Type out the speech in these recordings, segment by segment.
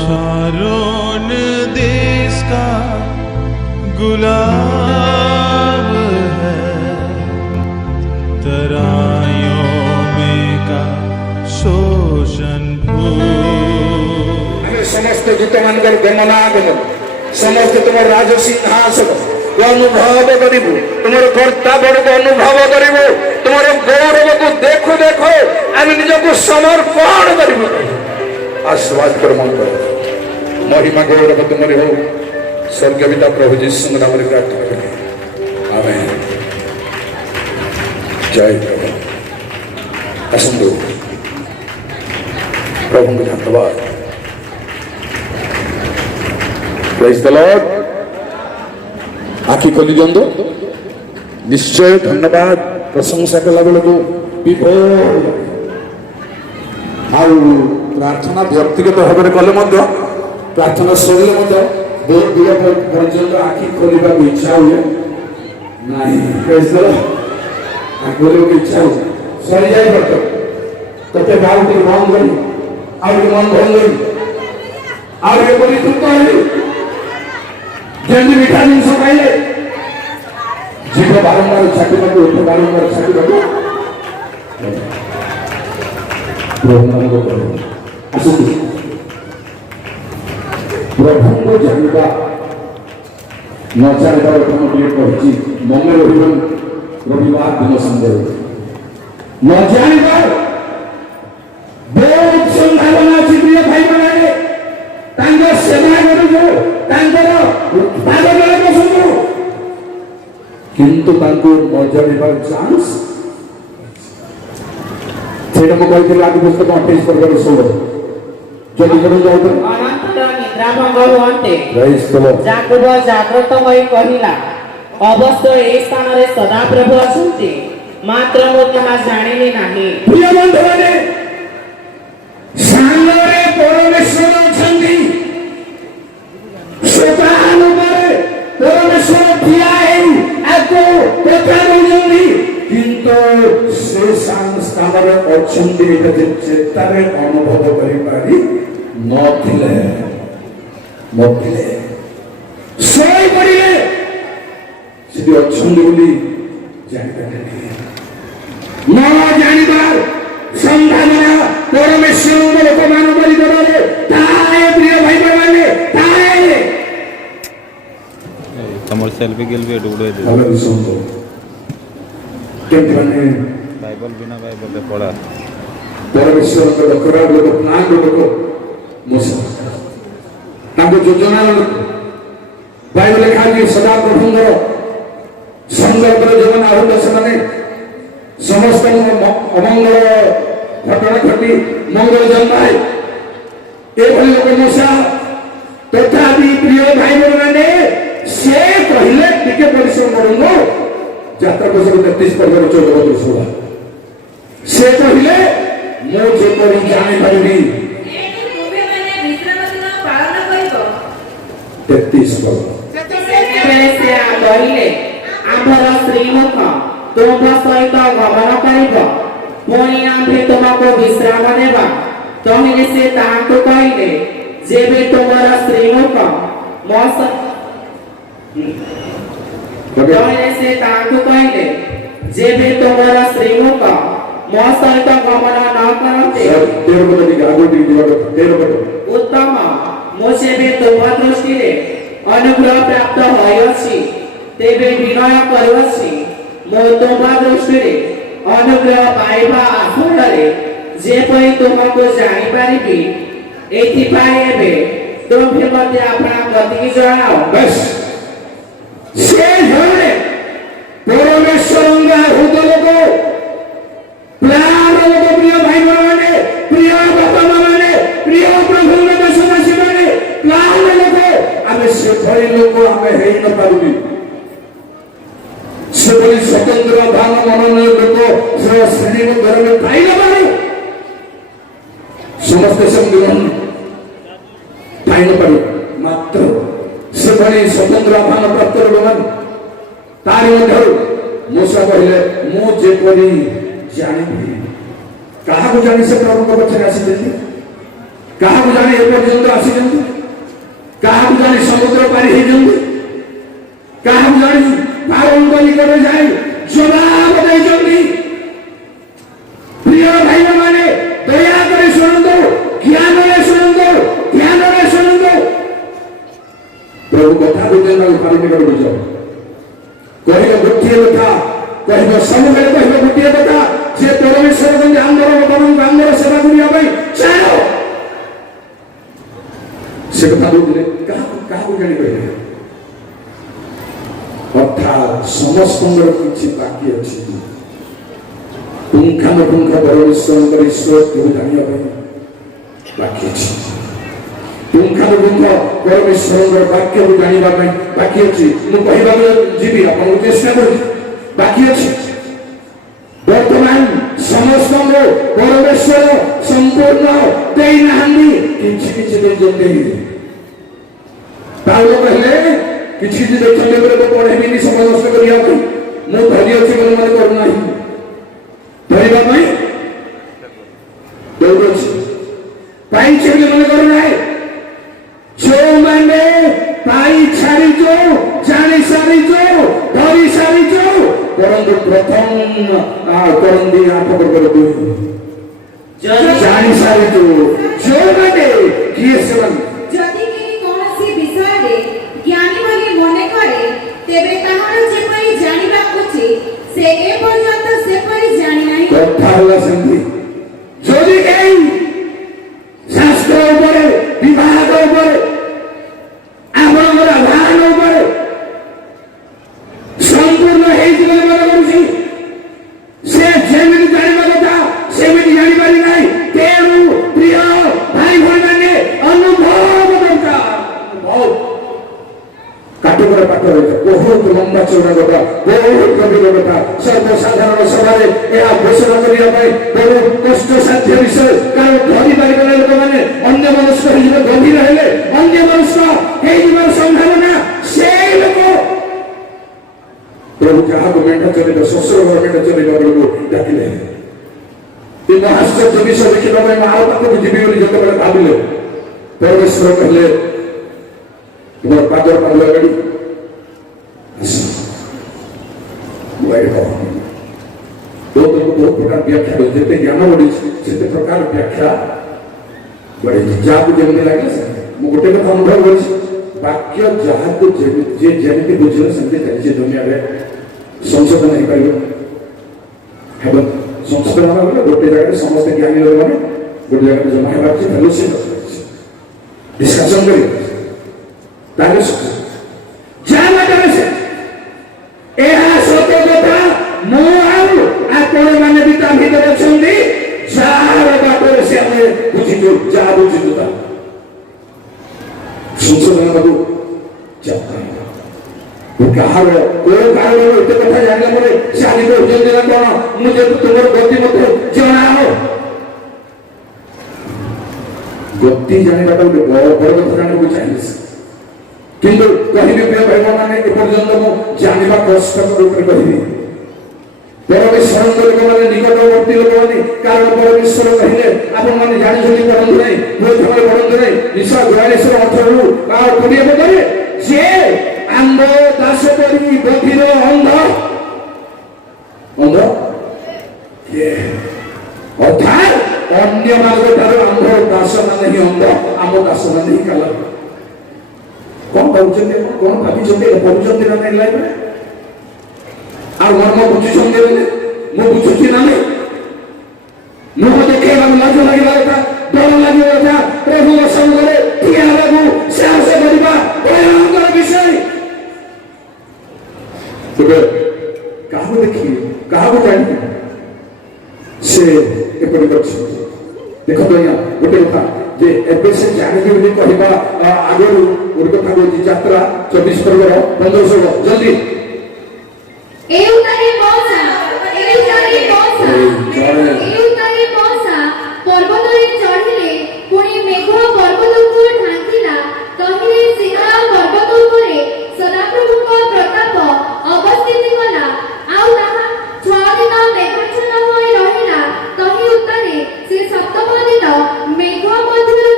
Sharon देश का गुलाब है, तराइयों में का शोषण फूल। समस्त दूतमानकर गमनागमन, समस्त तुम राजसिंहासन अनुभव करू, तुम कर्तव्य को अनुभव करू, तुम गौरव को देखो देखो आम निजक समर्पण करू। आशीर्वाद कर मन कर महिमा गौरव तुम्हारे हो। स्वर्ग पिता प्रभु यीशु नाम रे प्रार्थना करें, आमेन। जय प्रभु। आसंतु प्रभु को धन्यवाद। Praise the Lord. आखि खोली दिंतु। निश्चय धन्यवाद प्रशंसा कला बेलू प्रार्थना व्यक्तिगत भाव में कले प्रार्थना सरिले बहुत दूर पर्यंत आखि खोलने को इच्छा हुए ना। खोल इच्छा हो सरी जाए कते भाव मन करी मन भंग करी जल्दी मीठा जिन खाइले जीव बारंबार छाटी उठ बारंबार छाटी प्रभु को जानवा न जानवा कही मन रविवार दिन संदेह न जानवा बहुत संभावना अच्छी प्रिय भाई मैंने सेवा किंतु न जानिबार चांस सेटा मो कहते आगे पुस्तक 28 पर सोलो जल्दी करो जाओ तो अनंतर निद्रा भंग हुअन्ते प्रेज द लॉर्ड। याकूब जाग्रत होई कहिला अवश्य ए स्थान रे सदा प्रभु अछंती, मात्र मो ताहा जानिनी नाही। प्रिय बंधुମାନେ सामने परमेश्वर अछंती, शैतान ऊपर परमेश्वर ठिया है आको देखा नहीं, किंतु से स्थान रे अछंती एटा चेतारे अनुभव करि पारि नथिले सोई पड़िले सिद्धि अछंती बोली जानिबार न जानिबार संभावना परमेश्वर लोक मान परिवारे ताए प्रिय भाई माने ताए तमर सेल्फी गेल भी डुडे दे हेलो सुनतो केमति माने बाइबल बिना बाइबल पे पढ़ा परमेश्वर को लोकरा लोक ना लोक मूसा ताको योजना बाइबल खाली सदा प्रभुंगर संकल्प जीवन आहुत से समस्त अमंगल घटना घटी मंगल जन्माए लोक मूसा तथापि प्रिय भाई मैंने से कहले टिके परिश्रम करूंगो यात्रा पुस्तक 33 पर 14 16 से कहले मो जे करी जानि पारिबी एठी तुबे माने विश्राम दिन पालन करिवो 33 पर से कहले आंभर श्रीमुख तुम सहित गमन करिब, पुणी आंभे तुमको विश्राम देवा। तहिले से ताहाको कहले जेबे तुमर श्रीमुख तहिले से ताहाको कहले जेबे तुमर श्रीमुख मो सहित गमन न करते उत्तम मो सेबे तुम दृष्टि रे अनुग्रह प्राप्त होयछि, तेबे विनय करूछि मो तुम दृष्टि रे अनुग्रह पाइबा आशय जेपरि तुमको जानि पारिबी। एथिपाई एबे तुम मते अपना गति जणाओ। बस से जणे परमेश्वरंगा हृदय को प्राण लोक प्रिय भाई माने प्रिय बाबा माने प्रिय प्रभु में विश्वासी माने प्राण लोक आमे से भई लोक आमे हेई न पारुबी। से भई स्वतंत्र भाव मनन लोक से श्रेणी में घर में पाई न पारे समस्त संगठन पाई न पारे, मात्र से भई स्वतंत्र भाव प्राप्त लोगन तारि मध्य मूसा कहले मो जे करी जानिबी। कहा को जानि से प्रभु को पछरे आसी देली କାହାକୁ ଜାଣି ଏ ପର୍ଯ୍ୟନ୍ତ ଆସିଛନ୍ତି, କାହାକୁ ଜାଣି ସମୁଦ୍ର ପାରି ହେଇଛନ୍ତି, କାହାକୁ ଜାଣି ପାରଙ୍କ ନିକଟରେ ଯାଇ ଜବାବ ଦେଇଛନ୍ତି। ପ୍ରିୟ ଭାଇମାନେ ଦୟାକରି ଶୁଣନ୍ତୁ, ଜ୍ଞାନରେ ଶୁଣନ୍ତୁ, ଧ୍ୟାନରେ ଶୁଣନ୍ତୁ। ପ୍ରଭୁ କଥା ବୁଝେଇବା ପାରମ୍ପରିକ ବୁଝ କହିବ ଗୋଟିଏ କଥା, କହିବ ସବୁବେଳେ କହିବ ଗୋଟିଏ କଥା, ଯେ ପରମେଶ୍ୱର ଆମର ସେବା କରିବା ପାଇଁ ଚାଲ। ସେ କଥା ବୁଝିଲେ କାହାକୁ ଜାଣି କହିଲେ, ଅର୍ଥାତ୍ ସମସ୍ତଙ୍କର କିଛି ବାକି ଅଛି। ପୁଙ୍ଖାନୁପୁଙ୍ଖ ପରମେଶ୍ୱରଙ୍କର ଈଶ୍ୱରତ୍ୱକୁ ଜାଣିବା ପାଇଁ ବାକି ଅଛି। ପୁଙ୍ଖାନୁପୁଙ୍ଖ ପରମେଶ୍ୱରଙ୍କର ବାକ୍ୟକୁ ଜାଣିବା ପାଇଁ ବାକି ଅଛି। ମୁଁ କହିବାକୁ ଯିବି, ଆପଣଙ୍କୁ ଚେଷ୍ଟା କରୁଛି, ବାକି ଅଛି। ବର୍ତ୍ତମାନ ସମସ୍ତଙ୍କୁ ପରମେଶ୍ୱର ସମ୍ପୂର୍ଣ୍ଣ ଦେଇନାହାନ୍ତି, କିଛି କିଛି ଦେଇଛନ୍ତି। ପାଉଲ କହିଲେ କିଛି କିଛି ଦେଇଛନ୍ତି ବୋଲି ମୁଁ ପଢେଇବିନି ସମୟ ନଷ୍ଟ କରିବା ପାଇଁ, ମୁଁ ଧରି ଅଛି ବୋଲି ମନେ କରୁନାହିଁ। ଧରିବା ପାଇଁ ଦୌଡ଼ୁଛି, ପାଇଛି ବୋଲି ମନେ କରୁନାହିଁ। ଯେଉଁମାନେ ପାଇ ସାରିଛୁ, ଜାଣି ସାରିଛୁ, ଧରି ସାରିଛୁ, परंतु प्रथम करंदी 8 वर्ग जानी सारी जो माने किए सेवन जदि के कोनसी विषय रे ज्ञानी बोली मने करे तेबे ताहार जेपरि जानिबा उचित से ए पर्यंत सेपरि जानि नाही। कथा होला संधि जदि केई शास्त्र ऊपर विभाग ऊपर आपनकर ध्यान ऊपर संपूर्ण हे जीवन मन करूची से जेमिति जानिबा कथा सेमिति जानि पारि नाही। तेरु प्रिय भाई भाई माने अनुभव दरकार। बहुत काटकर पाठ रहता बहुत लंबा चौड़ा कथा, बहुत गभीर कथा, सर्वसाधारण सभा यह घोषणा करने बहुत कष्ट साध्य विषय। कारण धरी पारि लोक मैंने अन्य मनुष्य गभीर हेले अन्य मनुष्य संभावना से लोक प्रभु जहाँ को मेटा चल शस्त्र घर मेटा चल डाकिले आश्चर्य विषय देखा मैं आर पाक जीवी बोली जो भाविले परमेश्वर कहले तुम पादर पाल गाड़ी बहुत प्रकार व्याख्या जिते ज्ञान बढ़ी से प्रकार व्याख्या बढ़ी जहाँ को जमी लगे मुझे गोटे कथा अनुभव कर वाक्य जहाँ को जमी बुझे से दुनिया में संशोधन हो पार संशोधन होगा गोटे जगह समस्त ज्ञानी लोग मैंने गोटे जगह जमा होगा फेलोशिप डिस्कशन कर गति जाना गोटे बड़ बड़ कथा जानू चाहिए किंतु कहबी प्रिय भाई मैंने एपर्यंत जाना कष्टकर कहबी परमेश्वर लोक मैंने निकटवर्ती लोक मैंने कारण परमेश्वर कहले आपण मैंने जानी पढ़ु नहीं बहुत पढ़ु नहीं निशा 42 18 20 बताए जे आंब दास करी बधिर अंध अंध अर्थात अन्य मार्ग ठार आंब दास मान ही अंध आम दास मान ही काला कौन कहते कौन भाई पढ़ुंट ना नहीं लाइफ में आ मर्म बुझुंट मु बुझुची ना मुह देखे लाज लगे कथा डर लगे कथा प्रभु संगे ठिया लागू साहस करवा भयंकर विषय क्या देखिए क्या जानी से देख तो गोटे कथा जे एबे से जानिबे बोली कहबा आगरु गोटे कथा कहूँ यात्रा 24 पर्वर 1500 जल्दी पर्वतरे चढ़िले पुणी मेघ पर्वत को ढांकिला तहिले सिंह पर्वत उपरे सदाप्रभुଙ୍କ प्रताप अवस्थित गला आउ ताहा 6 दिन मेघाच्छन्न होई रहिला तहि उत्तरे से सप्तम दिन मेघ मध्यरु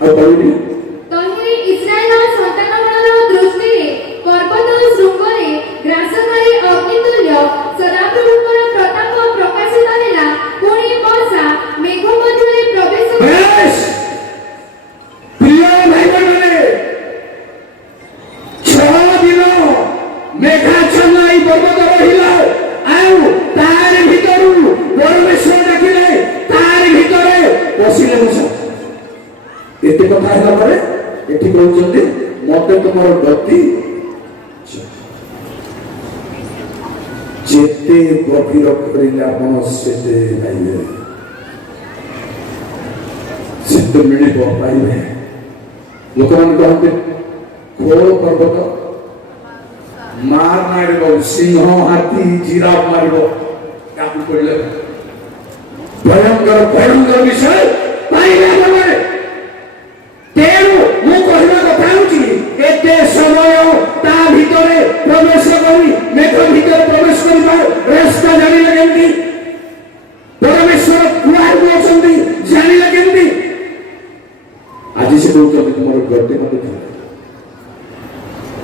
ଆଉ କହିଲି ତହିଁରେ ଇସ୍ରାଏଲ ସନ୍ତାନଗଣର ଦୃଷ୍ଟିରେ ପର୍ବତ ଶୃଙ୍ଗରେ ଗ୍ରାସକାରୀ ଅଗ୍ନିତୁଲ୍ୟ ସଦାପ୍ରଭୁଙ୍କର ପ୍ରତାପ ପ୍ରକାଶିତ ହେଲା। ପୁଣି ବର୍ଷା ମେଘ ମଧ୍ୟରେ ପ୍ରବେଶ ବେଶ ପ୍ରିୟ ଭାଇମାନେ 6 ଦିନ ମେଘାଚ୍ଛନ୍ନ ଏଇ ପର୍ବତ ରହିଲା। ଆଉ ତାରି ଭିତରୁ ପରମେଶ୍ୱର ଡାକିଲେ, ତାରି ଭିତରେ ପଶିଲେ ମୂଷା। ଏତେ କଥା ହେଲା ପରେ ଏଠି କହୁଛନ୍ତି ମତେ ତୁମର ଗତି ଯେତେ ଗଭୀର କରିଲେ ଆପଣ ସେତେ ପାଇବେ, ସେତେ ମିଳିବ ପାଇବେ। ଲୋକମାନେ କହନ୍ତି ଖୋଳ ପର୍ବତ ମାର ମାରିବ, ସିଂହ ହାତୀ ଜିରାଫ ମାରିବ, ତାକୁ ପଡ଼ିଲେ ଭୟଙ୍କର ଭୟଙ୍କର ବିଷୟ ପାଇଲେ ଆମେ। ତେଣୁ ମୁଁ କହିବା କଥା ହେଉଛି ଏତେ ସମୟ ତା ଭିତରେ ପ୍ରବେଶ କରି ମେଘ ଭିତରେ ପ୍ରବେଶ କରିବାର ରାସ୍ତା ଜାଣିଲେ କେମିତି? ପରମେଶ୍ୱର କୁଆଡ଼କୁ ଅଛନ୍ତି ଜାଣିଲେ କେମିତି? ଆଜି ସେ କହୁଛନ୍ତି ତୁମର ଗତି ମତେ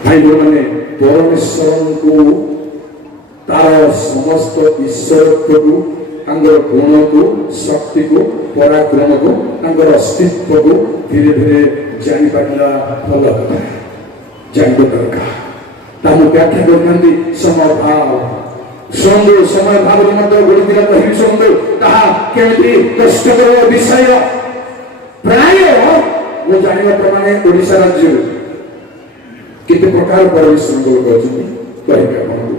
ଭାଇ ମାନେ ପରମେଶ୍ୱରଙ୍କୁ ତାର ସମସ୍ତ ଈଶ୍ୱରତ୍ୱକୁ, ତାଙ୍କର ଗୁଣକୁ, ଶକ୍ତିକୁ, ପରାକ୍ରମକୁ, ତାଙ୍କର ଅସ୍ତିତ୍ୱକୁ ଧୀରେ ଧୀରେ ଜାଣିପାରିଲା ଭଲ କଥା, ଜାଣିବା ଦରକାର। ତାକୁ ବ୍ୟାଖ୍ୟା କରିଥାନ୍ତି ସମୟ ଭାବ। ଶୁଣନ୍ତୁ, ସମୟ ଭାବରେ ମଧ୍ୟ ଗୋଟେ ଦିନ କହିବି ଶୁଣନ୍ତୁ, ତାହା କେମିତି କଷ୍ଟକର ବିଷୟ। ପ୍ରାୟ ମୁଁ ଜାଣିବା ପ୍ରମାଣେ ଓଡ଼ିଶା ରାଜ୍ୟରେ କେତେ ପ୍ରକାର ପରମେଶ୍ୱରଙ୍କ ଲୋକ ଅଛନ୍ତି କହିବେ ଆପଣଙ୍କୁ।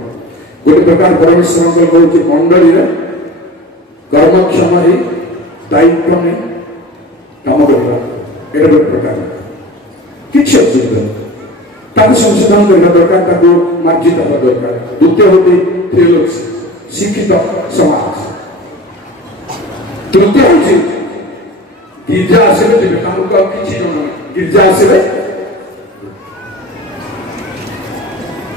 ଗୋଟେ ପ୍ରକାର ପରମେଶ୍ୱରଙ୍କ ଲୋକ ହେଉଛି ମଣ୍ଡଳୀରେ କର୍ମକ୍ଷମ ହେଇ ଦାୟିତ୍ୱ ନେଇ କାମ କରିବା, ଏଇଟା ଗୋଟେ ପ୍ରକାର। କିଛି ଅସୁବିଧା ନାହିଁ, ତାକୁ ସଂଶୋଧନ କରିବା ଦରକାର, ତାକୁ ମାର୍ଜିତ ହେବା ଦରକାର। ଦ୍ୱିତୀୟ ହେଉଛି ଥିଓଲୋଜି, ଶିକ୍ଷିତ ସମାଜ। ତୃତୀୟ ହେଉଛି ଗିର୍ଜା ଆସିଲେ ଯିବେ, ତାଙ୍କୁ ଆଉ କିଛି ଜଣା ଗିର୍ଜା ଆସିଲେ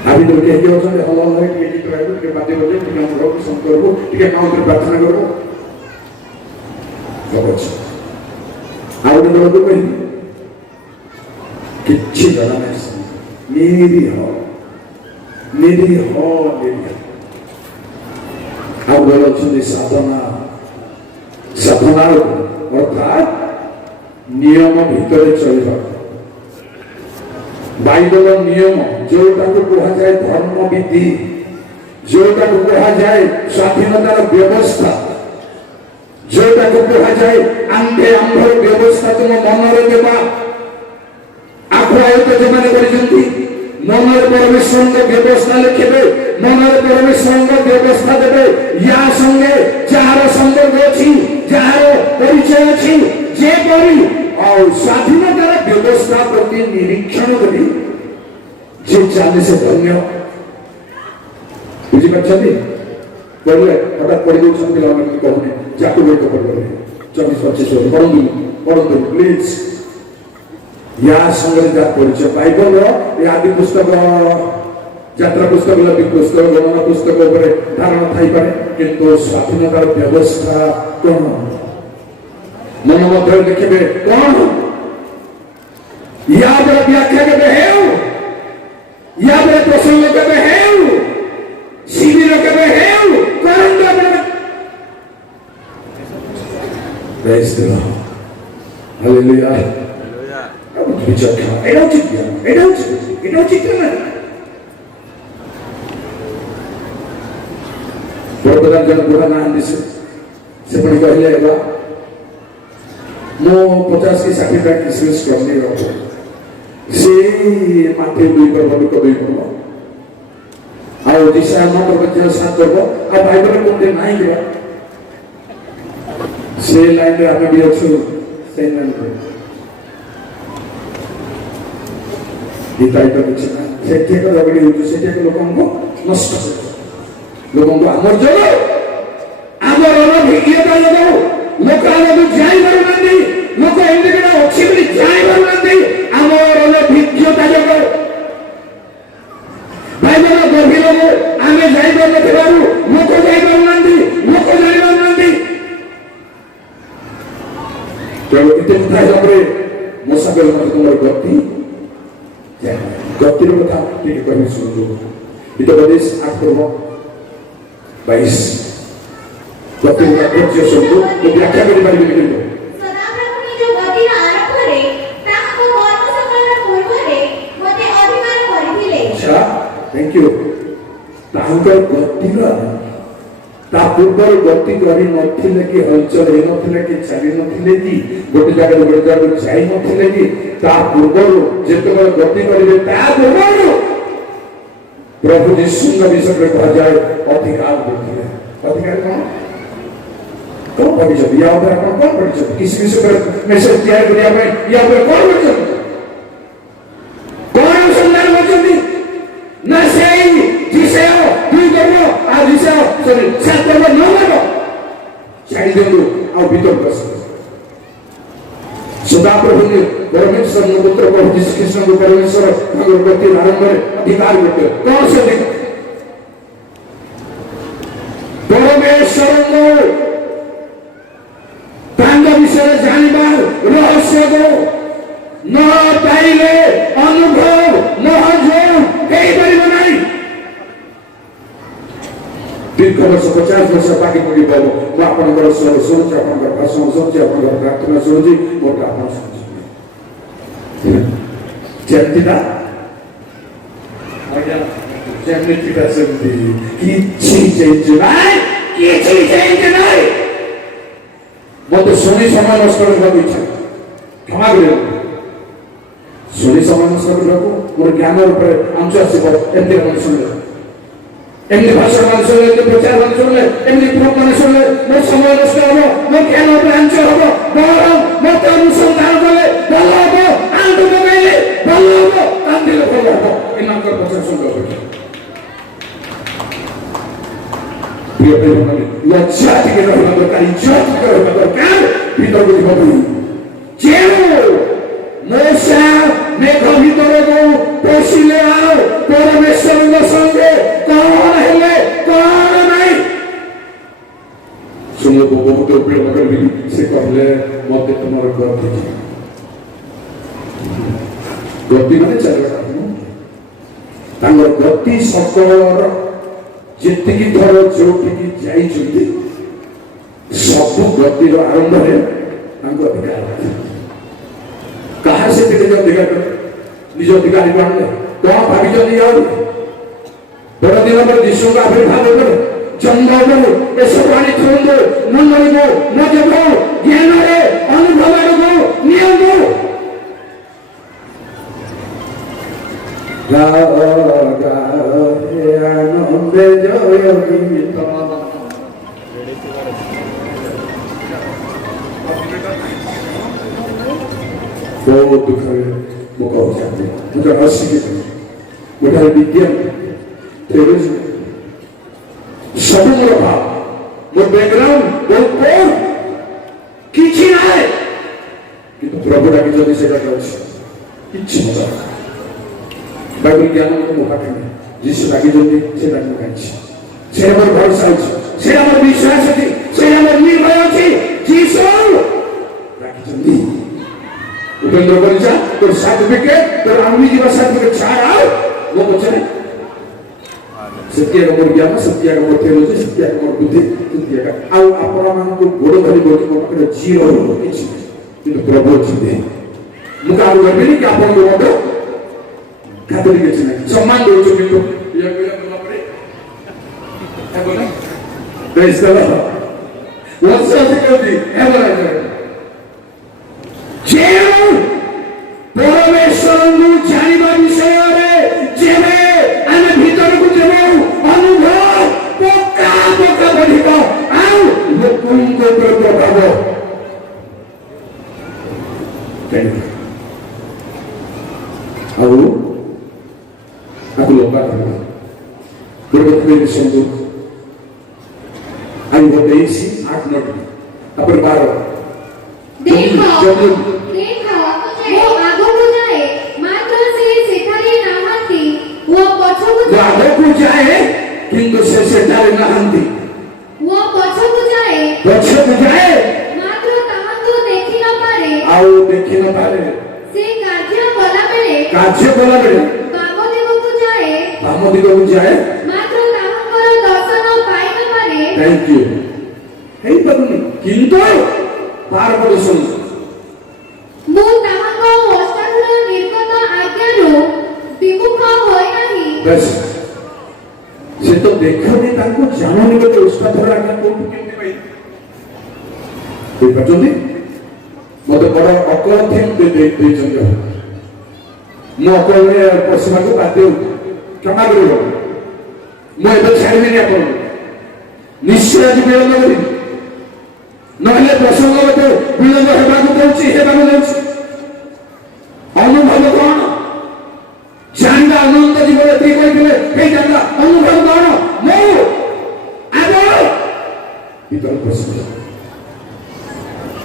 ଆଜି ତ କେହି ଅଛନ୍ତି ହଲ ହଲ ଟିକେ ଗୀତ ଗାଇବୁ, ଟିକେ ବାଦ୍ୟ ବଜେଇବୁ, ଟିକେ ଆମ ଘରକୁ ସମ କରିବୁ, ଟିକେ ମାଉଥରେ ପ୍ରାର୍ଥନା କରିବୁ। ଆଉ ଗୋଟେ ଦଳକୁ କହିବି କିଛି ଜଣା ନାହିଁ, ନିରୀହ ନିରୀହ ନିରୀହ। ଆଉ ଦଳ ଅଛନ୍ତି ସାଧନା, ସାଧନା ଅର୍ଥାତ୍ ନିୟମ ଭିତରେ ଚଳିବା। ବାଇବଲ ନିୟମ ଯୋଉଟାକୁ କୁହାଯାଏ ଧର୍ମବିଧି, ଯୋଉଟାକୁ କୁହାଯାଏ ସ୍ୱାଧୀନତାର ବ୍ୟବସ୍ଥା, ଯୋଉଟାକୁ କୁହାଯାଏ ଆମ୍ଭେ ଆମ୍ଭର ବ୍ୟବସ୍ଥା ତୁମ ମନରେ ଦେବା। ଆକୁ ଆୟତ ଯୋଉମାନେ କରିଛନ୍ତି ମନରେ ପରମେଶ୍ୱରଙ୍କ ବ୍ୟବସ୍ଥା ଲେଖିବେ, ମନରେ ପରମେଶ୍ୱରଙ୍କ ବ୍ୟବସ୍ଥା ଦେବେ। ୟା ସଙ୍ଗେ ଯାହାର ସମ୍ପର୍କ ଅଛି, ଯାହାର ପରିଚୟ ଅଛି, ଯେପରି ଆଉ ସ୍ୱାଧୀନତାର ବ୍ୟବସ୍ଥା ପ୍ରତି ନିରୀକ୍ଷଣ କରି ଯେ ଚାଲେ ସେ ଧନ୍ୟ। ବୁଝିପାରୁଛନ୍ତି? ପଢିଲେ ହଠାତ୍ ପଢି ଦଉଛନ୍ତି ପିଲାମାନେ, କହୁନି ଯାକୁ ବୈଠ ପଢିବେ 24-25 ପଢନ୍ତୁ ପ୍ଲିଜ। ୟା ସଙ୍ଗରେ ଯାହା ପରିଚୟ ବାଇବଲର ଏ ଆଦି ପୁସ୍ତକ, ଯାତ୍ରା ପୁସ୍ତକ, ପୁସ୍ତକ, ଗଣନା ପୁସ୍ତକ ଉପରେ ଧାରଣା ଥାଇପାରେ, କିନ୍ତୁ ସ୍ୱାଧୀନତାର ବ୍ୟବସ୍ଥା କଣ ମନ ମଧ୍ୟରେ ଦେଖିବେ କଣ? ୟା ପରେ ବ୍ୟାଖ୍ୟା କେବେ ହେଉ, ୟା ପରେ ପ୍ରସଙ୍ଗ କେବେ ହେଉ, ଶିବିର କେବେ ହେଉ, କରନ୍ତୁ ଆପଣ। ପ୍ରେଜ୍ ଦ ଲର୍ଡ, ହାଲେଲୁୟା। ବିଚକ୍ଷଣ, ଏଇଟା ହଉଛି ଜ୍ଞାନ, ଏଇଟା ହଉଛି ଜ୍ଞାନ। ବରପଦାର ଜଣେ ବୁଢା ନାହାନ୍ତି, ସେ ପୁଣି କହିଲେ ମୁଁ 50 କି 60 ଟା କିସମିସ କରିନି, ସେଇ ମାଟି 2 ପର୍ବ ଲୋକ 2 ପର୍ବ ଆଉ ଦିଶା ନ ପର୍ବ 7 ପର୍ବ ଆଉ ବାଇବଲ କୋଉଠି ନାହିଁ କିବା ସେ ଲାଇନରେ ଆମେ ବି ଅଛୁ। ସେଇ ଲାଇନରେ ଗୀତାଇତ କିଛି ନା ସେଠି ଏକ ରଗଡ଼ି ହେଉଛି, ସେଠି ଏକ ଲୋକଙ୍କୁ ନଷ୍ଟ, ଲୋକଙ୍କୁ ଆମର ଜଳ ଆମର ଭିଜ୍ଞତା ଯୋଗୁଁ ଲୋକ ଆମକୁ ଯାଇପାରୁନାହାନ୍ତି, ଲୋକ ଏମିତି କିନା ଅଛି ବୋଲି ଯାଇପାରୁନାହାନ୍ତି। ଆମର ଭିଜ୍ଞତା ଯୋଗୁଁ ବାଇବଲ ଗଭୀରକୁ ଆମେ ଯାଇପାରୁନଥିବାରୁ ଲୋକ ଯାଇପାରୁନାହାନ୍ତି, ଲୋକ ଜାଣିପାରୁନାହାନ୍ତି। ତେଣୁ ଏତେ କଥା ହେଲା ପରେ ମୋ ସାଙ୍ଗରେ ମୋତେ ତୁମର ଗତି ଗତିର କଥା ଟିକେ କହିବି ଶୁଣନ୍ତୁ। ହିତୋପଦେଶ 8:22 ଗତିର ତାତ୍ପର୍ଯ୍ୟ ଶୁଣନ୍ତୁ। ମୁଁ ବ୍ୟାଖ୍ୟା କରିପାରିବି କିନ୍ତୁ ସଦାପ୍ରଭୁ ନିଜ ଗତିର ଆରମ୍ଭରେ ତାଙ୍କ କର୍ମ ସକଳର ପୂର୍ବରେ ମୋତେ ଅଧିକାର କରିଥିଲେ। ଆଚ୍ଛା ଥ୍ୟାଙ୍କ ୟୁ। ତାଙ୍କର ଗତିର ତା ପୂର୍ବରୁ ଗତି କରି ନଥିଲେ କି ହଲଚଲ ହେଇନଥିଲେ କି ଚାଲି ନଥିଲେ କି ଗୋଟେ ଜାଗାରୁ ଗୋଟେ ଜାଗାକୁ ଯାଇ ନଥିଲେ କି ତା ପୂର୍ବରୁ ଯେତେବେଳେ ଗତି କରିବେ ତା ପୂର୍ବରୁ ପ୍ରଭୁ ଯୀଶୁଙ୍କ ବିଷୟରେ କୁହାଯାଏ ଅଧିକାର ଦେଇଥିଲେ। ଅଧିକାର କଣ ପଢିଛନ୍ତି? ୟା ଉପରେ ଆପଣ କଣ ପଢିଛନ୍ତି? କିଛି ବିଷୟରେ ମେସେଜ ତିଆରି କରିବା ପାଇଁ ୟା ଉପରେ କଣ ପଢିଛନ୍ତି? କଣ ଅନୁସନ୍ଧାନ କରିଛନ୍ତି? ନା ସେଇ ଜିସେୟ 2 କର୍ମ ଆଉ ଜିସେୟ ସରି 7 କର୍ମ 9 କର୍ମ ଛାଡ଼ି ଦିଅନ୍ତୁ ଆଉ ଭିତରକୁ ଆସନ୍ତୁ। ସଦାପ୍ରଭୁ ପରମେଶ୍ୱର ପୁତ୍ର ପ୍ରଭୁ ଯୀଶୁ ଖ୍ରୀଷ୍ଟଙ୍କୁ ପରମେଶ୍ୱର ତାଙ୍କର ଗତି ଆରମ୍ଭରେ ଅଧିକାର କରିଥିଲେ। କଣ ସେ ପରମେଶ୍ୱରଙ୍କୁ ତାଙ୍କ ବିଷୟରେ ଜାଣିବା ରହସ୍ୟକୁ ନ ପାଇଲେ ଅନୁଭବ ମହଜୁଦ ହେଇପାରିବ ନାହିଁ। ଦୀର୍ଘ ବର୍ଷ 50 ବର୍ଷ ପାଖି ପଡ଼ି ପାବ ମୁଁ ଆପଣଙ୍କର ସ୍ୱର ଶୁଣୁଛି, ଆପଣଙ୍କର ଭାଷଣ ଶୁଣୁଛି, ଆପଣଙ୍କର ପ୍ରାର୍ଥନା ଶୁଣୁଛି, ମୋଟା ଆପଣ ଶୁଣୁଛି। ଯେମିତିଟା ଯେମିତିଟା ସେମିତି କିଛି ଚେଞ୍ଜ ନାହିଁ, କିଛି ଚେଞ୍ଜ ନାହିଁ। ମୋତେ ଶୁଣି ସମୟ ନଷ୍ଟ କରିବାକୁ ଇଚ୍ଛା, କ୍ଷମା କରିବ। ଶୁଣି ସମୟ ନଷ୍ଟ କରିବାକୁ ମୋର ଜ୍ଞାନ ଉପରେ ଆଞ୍ଚ ଆସିବ। ଏମିତି ମାନେ ଶୁଣିଲେ, ଏମିତି ଭାଷଣ ମାନେ ଶୁଣିଲେ, ଏମିତି ପ୍ରଚାର ମାନେ ଶୁଣିଲେ, ଏମିତି ପ୍ରୋଗ ମାନେ ଶୁଣିଲେ ମୋ ସମୟ ନଷ୍ଟ ହବ, ମୋ ଜ୍ଞାନ ଉପରେ ଆଞ୍ଚ ହବ। ବରଂ ମତେ ଅନୁସନ୍ଧାନ କଲେ ଭଲ ହବ, ଆଣ୍ଠୁ ପକାଇଲେ ଭଲ ହବ, କାନ୍ଦିଲେ ଭଲ ହବ। ଏମାନଙ୍କର ପଚାର ଶୁଣିବା ଅପେକ୍ଷା ପ୍ରିୟ ପ୍ରେମମାନେ ଲଜ୍ଜା ଟିକେ ରହିବା ଦରକାର, ଇଜ୍ଜତ ଟିକେ ରହିବା ଦରକାର। ଭିତରକୁ ଯିବ ଯେଉଁ ମୂଷା ମେଘ ଭିତରକୁ ପଶିଲେ ଆଉ ପରମେଶ୍ୱରଙ୍କ ସଙ୍ଗେ କଣ ହେଲେ କଣ ନାହିଁ ଶୁଣକୁ ବହୁତ ପ୍ରେମ କରିବି। ସେ କହିଲେ ମତେ ତୁମର ଗତି ମାନେ ଚାଲିବା ତାଙ୍କର ଗତି ସକଳର ଯେତିକି ଥର ଯୋଉଠିକି ଯାଇଛନ୍ତି ସବୁ ଗତିର ଆରମ୍ଭରେ ତାଙ୍କ ଅଧିକାର କାହା ସେଥିରେ ଅଧିକାର ନିଜ ଅଧିକାର ଆଣିଲେ କଣ ଭାବିଛନ୍ତି? ଆଉ ବଡ଼ଦିନ ପରେ ଯୀଶୁଙ୍କ ଆବିର୍ଭାବ କରେ ଜନ୍ମ କରୁ ଏସବୁ ଆଣି ଥୁଅନ୍ତୁ ମଣ୍ଡଳୀକୁ ନଜକୁ ଜ୍ଞାନରେ ଅନୁଭବ ଆଡ଼କୁ ନିଅନ୍ତୁ। ଆନନ୍ଦେ ଜୟ ଗୀତ ବହୁତ ଦୁଃଖରେ ମୁଁ କହୁଛି ମୁଁ ଜଣେ ଅଶିକ୍ଷିତ, ଗୋଟାଏ ବିଜ୍ଞାନ ଥେଓଲୋଜି ସବୁ ମୋର ଭାବ, ମୋ ବ୍ୟାକଗ୍ରାଉଣ୍ଡ ବହୁତ କମ୍, କିଛି ନାହିଁ କିନ୍ତୁ ପ୍ରଭୁ ଡାକିଛନ୍ତି ସେଇଟା ଅଛି କିଛି ମଜା ବାଇବେଲ ଜ୍ଞାନ ମୋ ପାଖରେ ନାହିଁ। ଯୀଶୁ ଡାକିଛନ୍ତି ସେଇଟା ମୁଁ ଖାଇଛି, ସେଇଟା ମୋର ଭରସା ଅଛି, ସେଇଟା ମୋର ବିଶ୍ୱାସ ଅଛି, ସେଇଟା ମୋର ନିର୍ଭୟ ଅଛି। ଯୀଶୁ ଡାକିଛନ୍ତି। ଉପେନ୍ଦ୍ର ପରିଚା তোর সার্টিফিকেট তোর আমি ଯିବା ସାର୍ଟିଫିକେଟ ଛାଡ଼ ଆଉ ମୋ ପଛରେ ସେତିଆକ ମୋର ଜ୍ଞାନ, ସେତିଆକ ମୋର ଥେଓଲୋଜି, ସେତିଆକ ମୋର ବୁଦ୍ଧି, ସେତିଆକ ଆଉ ଆପଣମାନଙ୍କୁ ଗୋଡ଼ ଧରି କହୁଛି ମୋ ପାଖରେ ଜିରୋ କିଛି କିନ୍ତୁ ପ୍ରଭୁ ଅଛନ୍ତି। ମୁଁ କାହାକୁ ଭାବିନି କି ଆପଣଙ୍କୁ ମଧ୍ୟ ଖାତିର କିଛି ନାହିଁ, ସମ୍ମାନ ଦଉଛୁ କିନ୍ତୁ ପରମେଶ୍ୱରଙ୍କୁ ଜାଣିବା ବିଷୟରେ ଯେବେ ଆମେ ଭିତରକୁ ଯିବୁ ଅନୁଭବ ପକ୍କା ପକ୍କା ବଢିବ ଆଉ ଲୋକଙ୍କ ଉପରେ ପ୍ରଭାବ ଆଉ ତାକୁ ଲୋପା କରିବା। ଗୋଟେ ଶୁଣନ୍ତୁ ଆଉ 23:8-9 ତାପରେ 12 देखो वो आगोको जाए मात्र से सेठारे नाहंती वो पछको आगोको जाए किंतु से सेठारे नाहंती वो पछको जाए मात्र ताहाको देखि न पारे ଆଉ ଦେଖି ନ ପାରେ କଲାବେଳେ କାର୍ଯ୍ୟ କଲାବେଳେ ବାମ ଦିଗକୁ ଯାଏ, ବାମ ଦିଗକୁ ଯାଏ। ମାତ୍ର ତାହାଙ୍କର ଦର୍ଶନ ପାଇ ନ ପାରେ। Thank you. ହେଇପାରୁନି କିନ୍ତୁ ତାର ପଦ ଶୁଣ। ମୁଁ ତାହାଙ୍କ ଓଷ୍ଠାଧୂର ନିର୍ଗତ ଆଜ୍ଞାରୁ ବିମୁଖ ହୋଇ ନାହିଁ। ବେଶ ସେ ତ ଦେଖନି ତାଙ୍କୁ ଜାଣନି ଗୋଟେ ଉଷ୍ଠାଧର ଆଜ୍ଞା କୋଉଠୁ କେମିତି ପାଇ ବୁଝିପାରୁଛନ୍ତି। ମତେ ବଡ ଅକଳ ଦେଇଛନ୍ତି। ମୁଁ ଅକଳରେ ପଶିବାକୁ ବାଧ୍ୟ କ୍ଷମା କରିବ। ମୁଁ ଏବେ ଛାଡ଼ିବିନି ଆପଣଙ୍କୁ, ନିଶ୍ଚୟ ଆଜି ବିଳମ୍ବ କରିବି, ନହେଲେ ପ୍ରସଙ୍ଗ ମତେ ବିଳମ୍ବ ହେବାକୁ ଯାଉଛି। ଅନୁଭବ କଣ ଜାଣିବା ଅନନ୍ତ ଜୀବନ ଏତିକି କହିଥିଲେ ହେଇଥାନ୍ତା। ଅନୁଭବ କଣ ମୁଁ ଆଗ ଭିତରେ ପ୍ରଶ୍ନ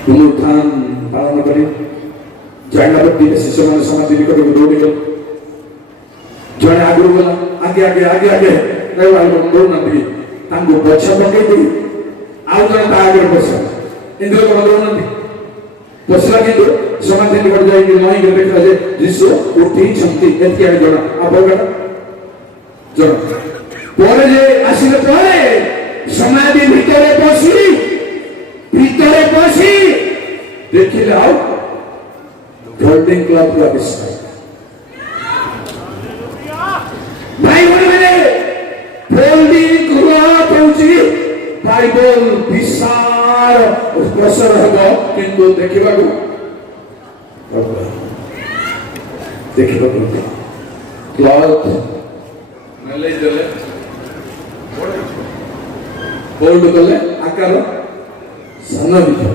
ପୁନରୁତ୍ଥାନ ପାଳନ କରି ଜାଣିଲା ପ୍ରତି ଶିଷ୍ୟମାନେ ସମାଧି ନିକଟକୁ ଦୌଡ଼ିଲେ। ଜଣେ ଆଗରୁ ଗଲା, ଆଗେ ଦୌଡ଼ୁନାହାନ୍ତି, ତାଙ୍କୁ ପଛ ପକେଇ ଦେଇ ଆଉ ଜଣେ ତା ଆଗରେ ବସିଲା। ଇନ୍ଦ୍ର କଣ ଦୌଡୁନାହାନ୍ତି, ବସିଲା କିନ୍ତୁ ସମାଧି ନିକଟ ଯାଇକି ନଈକି ଦେଖିଲା ଯେ ଯୀଶୁ ଉଠିଛନ୍ତି। ଏତିକି ଆଗେ ଜଣା ଆପଣଙ୍କର ଜଣା। ପରେ ଯେ ଆସିଲେ ପରେ ସମାଧି ଭିତରେ ପଶି ଦେଖିଲେ ଆଉ ଫୋଲ୍ଡିଂ କ୍ଲଥ ଆବିଷ୍କାର। ଭାଇ ଭଉଣୀମାନେ, ଫୋଲ୍ଡିଂ କ୍ଲଥ ହେଉଛି ବାଇବଲ ବିଶାଳ ପ୍ରସାର ହେବ, କିନ୍ତୁ ଦେଖିବାକୁ କ୍ଲଥ ମେଲେଇ ଦେଲେ ଫୋଲ୍ଡ କଲେ ଆକାର ସାନ ହେଇଯିବ।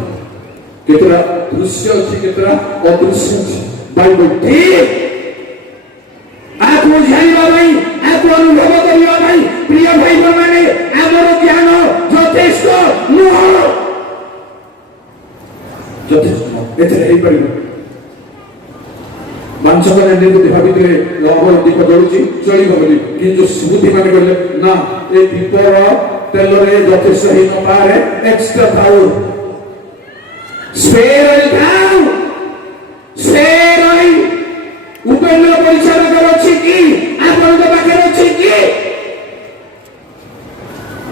କେତେଟା ଦୃଶ୍ୟ ଅଛି, କେତେଟା ଅଦୃଶ୍ୟ ଅଛି। ବାଇବଲ ଠିକ ଆକୁ ଜାଣିବା ପାଇଁ, ଆକୁ ଅନୁଭବ କରିବା ପାଇଁ ପ୍ରିୟ ଭାଇ ମାନେ ଆମର ଜ୍ଞାନ ଯଥେଷ୍ଟ ନୁହଁ। ଏଥିରେ ହେଇପାରିବ। ମାଂସମାନେ ନିର୍ବୁଦ୍ଧି ଭାବିଥିଲେ ଲବଣ ଦୀପ ଜଳୁଛି ଚଳିବ ବୋଲି, କିନ୍ତୁ ସୁବୁଦ୍ଧି ମାନେ କହିଲେ ନା, ଏ ଦୀପର ତେଲରେ ଯଥେଷ୍ଟ ହେଇନପାରେ, ଏକ୍ସଟ୍ରା ଥାଉ, ଉପେନ୍ଦ୍ର ପରିଚାଳକର ଅଛି କି ଆପଣଙ୍କ ପାଖରେ ଅଛି କି?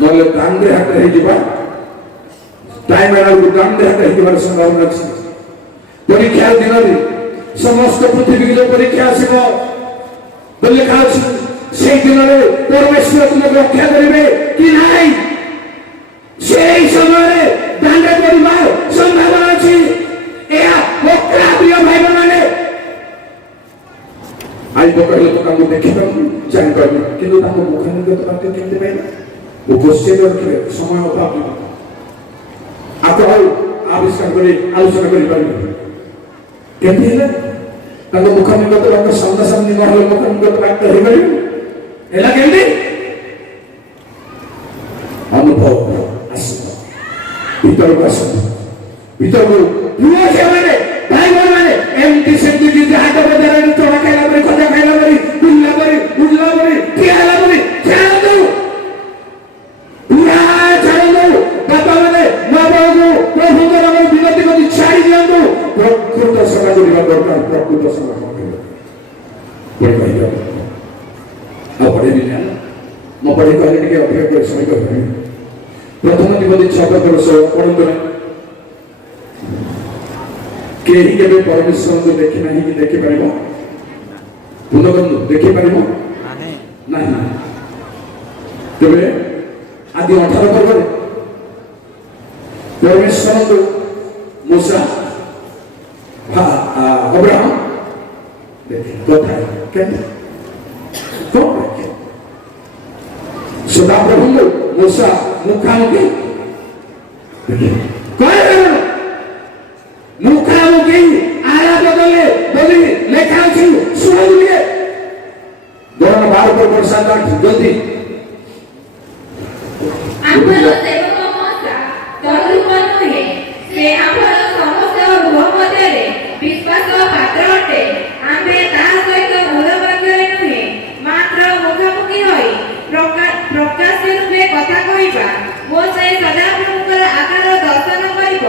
ନହେଲେ ଦାଣ୍ଡେ ହାଟରେ ହେଇଯିବା, ଟାଇମ ହେଲାକୁ ଦାଣ୍ଡେ ହାଟ ହେଇଯିବାର ସମ୍ଭାବନା ଅଛି। ପରୀକ୍ଷା ଦିନରେ ସମସ୍ତ ପୃଥିବୀକୁ ଯୋଉ ପରୀକ୍ଷା ଆସିବ ବୋଲି ଲେଖା ଅଛି, ସେଇ ଦିନରେ ପରମେଶ୍ୱର ତୁମକୁ ରକ୍ଷା କରିବେ କି ନାହିଁ, সেই সময়ে দাଣ୍ଡে পরিবার সম্ভাবনা আছে। ଏହା ପକ୍କା ପ୍ରିୟ ଭାଇ ମାନେ। ଆଜି ପକାଇଲେ ତ ତାଙ୍କୁ ଦେଖିପାରୁନି, ଜାଣିପାରୁନି, କିନ୍ତୁ ତାଙ୍କୁ ମୁଖାନିଗତ ବାକ୍ୟ କେମିତି ପାଇଲା? ଉପସ୍ଥିତ ରଖିଲେ ସମୟ ଅଭାବ ଆପଣ ଆଉ ଆବିଷ୍କାର କରି ଆଲୋଚନା କରିପାରିବେ କେମିତି ହେଲେ? ତାଙ୍କ ମୁଖାନିଗତ ବାକ୍ୟ ସାମ୍ନାସାମ୍ନି ନହେଲେ ମୁଖାନିଗତ ବାକ୍ୟ ହେଇପାରିବ? ହେଲା କେମିତି? ଅନୁଭବ ଭିତରକୁ ଆସନ୍ତୁ, ଭିତରକୁ ମାନେ ଭାଇ ମାନେ ଏମିତି ସେମିତି କିଛି ହାଟ ବଜାରରେ ଚଣା ଖାଇଲା ପରି, ଖଜା ଖାଇଲା ପରି, ବୁଲିଲା ପରି, ଉଡ଼ିଲା ପରି, ଠିଆ ହେଲା ପରି ଛାଡ଼ନ୍ତୁ, ପୁରା ଛାଡ଼ନ୍ତୁ। ବାପା ମାନେ ମା ବାବାଙ୍କୁ ପ୍ରଭୁଙ୍କ ନାମରେ ବିନତି କରି ଛାଡ଼ି ଦିଅନ୍ତୁ। ପ୍ରକୃତ ସେବା କରିବା ଦରକାର। ପ୍ରକୃତ ସେବା ପଢ଼ିପାରିବ ଆଉ ପଢ଼େଇବି ନା, ମୁଁ ପଢ଼ି କହିଲେ ଟିକେ ଅଧିକ ପରିଶ୍ରମ କରିପାରିବି। ପ୍ରଥମ ତିମୋଥୀ 6:16 ପଢନ୍ତୁ ନା। କେହି କେବେ ପରମେଶ୍ୱରଙ୍କୁ ଦେଖି ନାହିଁ କି ଦେଖିପାରିବ? ପୁନଃ ଦେଖିପାରିବ ନାହିଁ। ତେବେ ଆଦି 18 ପର୍ବରେ ପରମେଶ୍ୱରଙ୍କୁ ମୂଷା ଅବ୍ରାହମ କଥା କେମିତି ସଦାପ୍ରଭୁଙ୍କୁ ମୂଷା ମୁଖାମୁଖି ମୁଖାମୁଖି ଆଳାପ କଲେ ବୋଲି ଲେଖା ଅଛି। ଶୁଣିଲେ ବରଣ 12 ଜଲ୍ଦି ଆମର ସେବକ ମୂଷା ତଦ୍ରୂପ ନୁହେଁ, ସେ ଆମର ସମସ୍ତ ଗୃହ ମଧ୍ୟରେ ବିଶ୍ୱାସ ପାତ୍ର ଅଟେ। ଆମେ ତାହା ସହିତ ମୂଳବାକ୍ୟରେ ନୁହେଁ, ମାତ୍ର ମୁଖାମୁଖି ହୋଇ ପ୍ରକାଶ୍ୟ ରୂପେ କଥା କହିବା ଓ ସେ ସଦାପ୍ରଭୁଙ୍କର ଆକାର ଦର୍ଶନ କରିବ।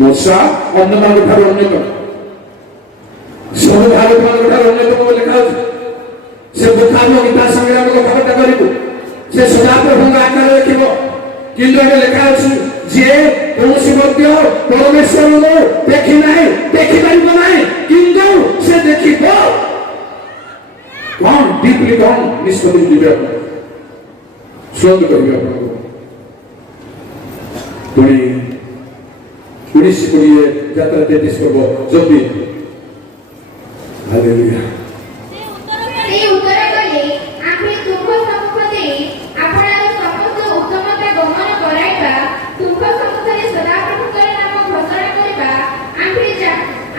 ମୂଷା ଅନ୍ୟମାନଙ୍କ ଠାରୁ ଅନ୍ୟତମ। ସବୁ ଭାରତମାନଙ୍କ ଠାରୁ ଅନ୍ୟତମ ଲେଖା ଅଛି। ସେ ବୁଦ୍ଧାତ୍ମ ଗୀତା ସାଙ୍ଗରେ ଆମେ କଥାବାର୍ତ୍ତା କରିବୁ। ସେ ସଦାପ୍ରଭୁଙ୍କ ଆକାର ଦେଖିବ। କିନ୍ତୁ ଏଠି ଲେଖା ଅଛି ଯିଏ କୌଣସି ମଧ୍ୟ ପରମେଶ୍ୱରଙ୍କୁ ଦେଖି ନାହିଁ, ଦେଖିପାରିବ ନାହିଁ, କିନ୍ତୁ ସେ ଦେଖିବ। କଣ ଡିପ୍ଲି କଣ ନିଷ୍ପତ୍ତି ଯିବେ ଆପଣ ଶୁଣନ୍ତୁ କହିବେ ଆପଣଙ୍କୁ। ପୁଣି 19-20 ଯାତ୍ରା 33 ପର୍ବ ଜଲ୍ଦି। ହାଲେଲୁୟା। ସେ ଉତ୍ତର କଲେ ଆମେ ତୁମ୍ଭ ସମ୍ମୁଖ ଦେଇ ଆପଣାର ସମସ୍ତ ଉତ୍ତମତା ଗମନ କରାଇବା, ତୁମ୍ଭ ସମ୍ମୁଖରେ ସଦାପ୍ରଭୁଙ୍କର ନାମ ଘୋଷଣା କରିବା,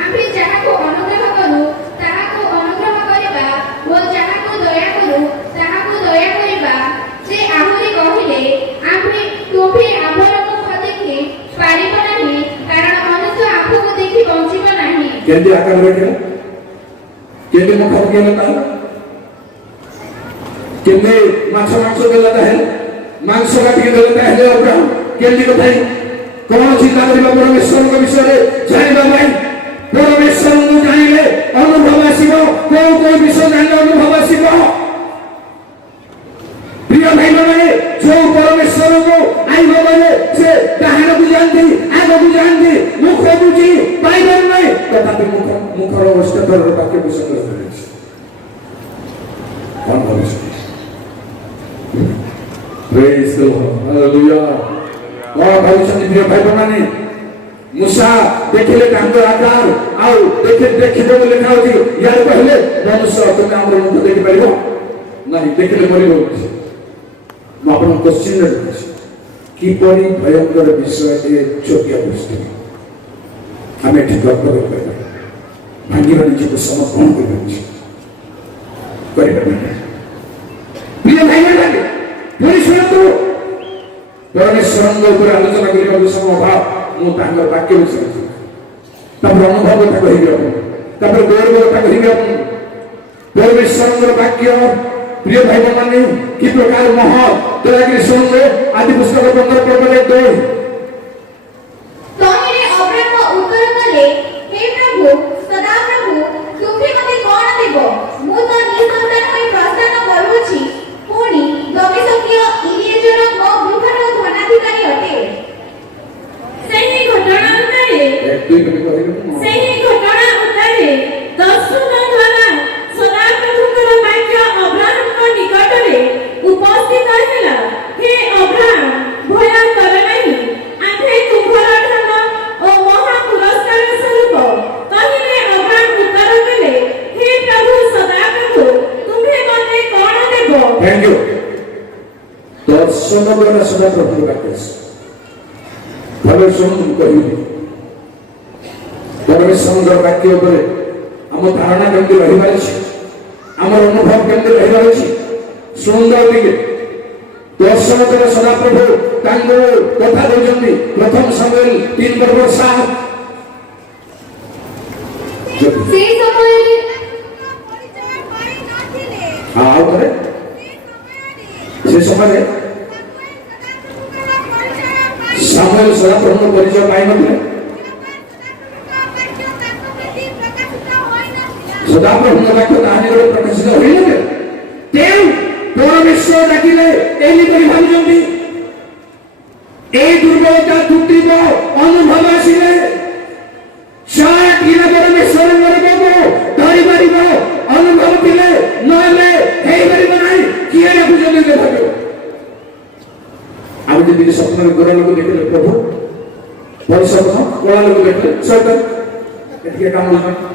ଆମେ ଯାହାକୁ ଅନୁଗ୍ରହ କରୁ ତାହାକୁ ଅନୁଗ୍ରହ କରିବା ଓ ଯାହାକୁ ଦୟା କରୁ ତାହାକୁ ଦୟା କରିବା। ସେ ଆହୁରି କହିଲେ ତୁମ୍ଭେ ଆମ୍ଭର ମୁଖ ଦେଖି ପାରିବ ନାହିଁ, କାରଣ ମନୁଷ୍ୟ ଆମ୍ଭକୁ ଦେଖି ବଞ୍ଚିବ ନାହିଁ। କେମିତି ଆକାର ଦେଖିଲେ, କେମିତି ମୁଖ ପକେଇଲେ, ତାହେଲେ କେମିତି ମାଛ ମାଂସ ଦେଲା, ତାହେଲେ ମାଂସ କାଟିକି ଦେଲେ, ତାହେଲେ ଅବ୍ରାହମ କେମିତି କଥା କଣ ଚିନ୍ତା କରିବା ପରମେଶ୍ୱରଙ୍କ ବିଷୟରେ ଜାଣିବା ପାଇଁ। ପରମେଶ୍ୱରଙ୍କୁ ଜାଣିଲେ ଅନୁଭବ ଆସିବ। କୋଉ କୋଉ ବିଷୟ ଜାଣିଲେ ଅନୁଭବ ଆସିବ? ପ୍ରିୟ ଭାଇମାନେ, ଯୋଉ ପରମେଶ୍ୱରଙ୍କୁ ଆଇବ ଗଲେ ସେ ଡାହାଣକୁ ଯାଆନ୍ତି, ଆଗକୁ ଯାଆନ୍ତି, ମୁଖ ବୁଝି ପାଇବାର ନାହିଁ, ତଥାପି ମୁଖର ଅବସ୍ଥା ବାକ୍ୟକୁ ସଂଗ୍ରହ କରିଛି। କଣ ଭାବୁଛି? Praise the Lord. Hallelujah. କଣ ଭାବୁଛନ୍ତି ପ୍ରିୟ ଭାଇମାନେ? ମୂଷା ଦେଖିଲେ ତାଙ୍କ ଆକାର ଆଉ ଦେଖିବ ବୋଲି ଲେଖା ହଉଛି। ୟାର କହିଲେ ମନୁଷ୍ୟ ତୁମେ ଆମର ମୁଖ ଦେଖିପାରିବ ନାହିଁ, ଦେଖିଲେ ମରିବ। ମୁଁ ଆପଣଙ୍କ କୋଶ୍ଚିନ୍ ରଖୁଛି, କିପରି ଭୟଙ୍କର ବିଷୟ ଏ ଛୋଟିଆ ଗୋଷ୍ଠୀ ଆମେ ଏଠି ଗର୍ବ କରିପାରିବା, ଭାଙ୍ଗିବା ନିଜକୁ ସମର୍ପଣ କରିପାରୁଛୁ, କରିପାରିବା। ପ୍ରିୟ ଭାଇମାନେ, ପୁଣି ଶୁଣନ୍ତୁ, ପରମେଶ୍ୱରଙ୍କ ଉପରେ ଆଲୋଚନା କରିବାକୁ ସମୟ ଅଭାବ। ମୁଁ ତାଙ୍କର ବାକ୍ୟ ବିଷୟରେ ତାପରେ ଅନୁଭବ କଥା କହିବି ଆପଣଙ୍କୁ, ତାପରେ ଗୌରବ କଥା କହିବି ଆପଣଙ୍କୁ। ପରମେଶ୍ୱରଙ୍କର ବାକ୍ୟ ପ୍ରିୟ ଭାଇମାନେ କି ପ୍ରକାର ମହৎ, ଦୟାକରି ଶୁଣିଲେ। ଆଦି ପୁସ୍ତକ 15 ପର୍ବରେ 2। ତହିଁରେ ଅବ୍ରାହ୍ମ ଉତ୍ତର କଲେ, ହେ ପ୍ରଭୁ ସଦାପ୍ରଭୁ, ତୁମ୍ଭେ ମୋତେ କଣ ଦେବ? ମୁଁ ତ ନିଃସନ୍ତାନ ହୋଇ ପ୍ରସ୍ଥାନ କରୁଅଛି। ପୁଣି ଦମିଶ୍କୀୟ ଇଲିଏଜର ମୋ ଗୃହର ଧନାଧିକାରୀ ଅଟେ। ସେହି ଘଟଣା ଉତ୍ତାରେ ଦର୍ଶନ ଦ୍ୱାରା ସଦାପ୍ରଭୁଙ୍କର ବାକ୍ୟ ଅବ୍ରାହ୍ମଙ୍କ ନିକଟରେ ଉପସ୍ଥିତ ହେଲା। ହେ ଅବ୍ରାହ୍ମ, ଭୟ କର ନାହିଁ, ଆମ୍ଭେ ତୁମ୍ଭର ଧନ ଓ ମହା ପୁରସ୍କାର ସ୍ୱରୂପ। ତହିଁରେ ଅବ୍ରାହ୍ମ ଉତ୍ତର କଲେ, ହେ ପ୍ରଭୁ ସଦାପ୍ରଭୁ, ତୁମ୍ଭେ ମୋତେ କଣ ଦେବ? Thank you. ଦର୍ଶନ ଦ୍ୱାରା ସଦାପ୍ରଭୁଙ୍କ ବାକ୍ୟ ଭାବେ ଶୁଣନ୍ତୁ କହିବି। ପରମେଶ୍ୱରଙ୍କ ବାକ୍ୟ ଉପରେ ଆମ ଧାରଣା କେମିତି ରହିବାର ଅଛି, ଆମର ଅନୁଭବ କେମିତି ରହିବାର ଅଛି, ସୁନ୍ଦର ଟିକେ। ଦର୍ଶନ ଦ୍ୱାରା ସଦାପ୍ରଭୁ ତାଙ୍କୁ କଥା ଦେଉଛନ୍ତି। ପ୍ରଥମ ସମୁଏଲ 3 ପର୍ବ 7। ସେ ସମୟରେ ଆଉ ଥରେ ସେ ସମୟରେ ସାମୁଏଲ ସଦାପ୍ରଭୁଙ୍କ ପରିଚୟ ପାଇନଥିଲେ। ସଦାପ୍ରଭୁଙ୍କ ବାକ୍ୟ କାହାଣୀରେ ପ୍ରକାଶିତ ହୋଇନଥିଲେ। ତେଣୁ ପରମେଶ୍ୱର ଡାକିଲେ ଏହିପରି ଭାବୁଛନ୍ତି। এই দুর্বলতা তুটিব অনুভব আসিলে সাকিনা পরমেশ্বরଙ୍କର ଦେବ ଧରି ପାରିବ ଅନୁଭବ ଥିଲେ, ନହେଲେ ହେଇପାରିବ ନାହିଁ। କିଏ ଡାକୁଛନ୍ତି ଦେଖାଯିବ। ଆମେ ଯଦି ସ୍ୱପ୍ନରେ ଗୋରା ଲୋକ ଦେଖିଲେ ପ୍ରଭୁ, ପରିସର କଳା ଲୋକ ଦେଖିଲେ ସହିତ ଏଠିକେ କାମ ଦେଖନ୍ତୁ।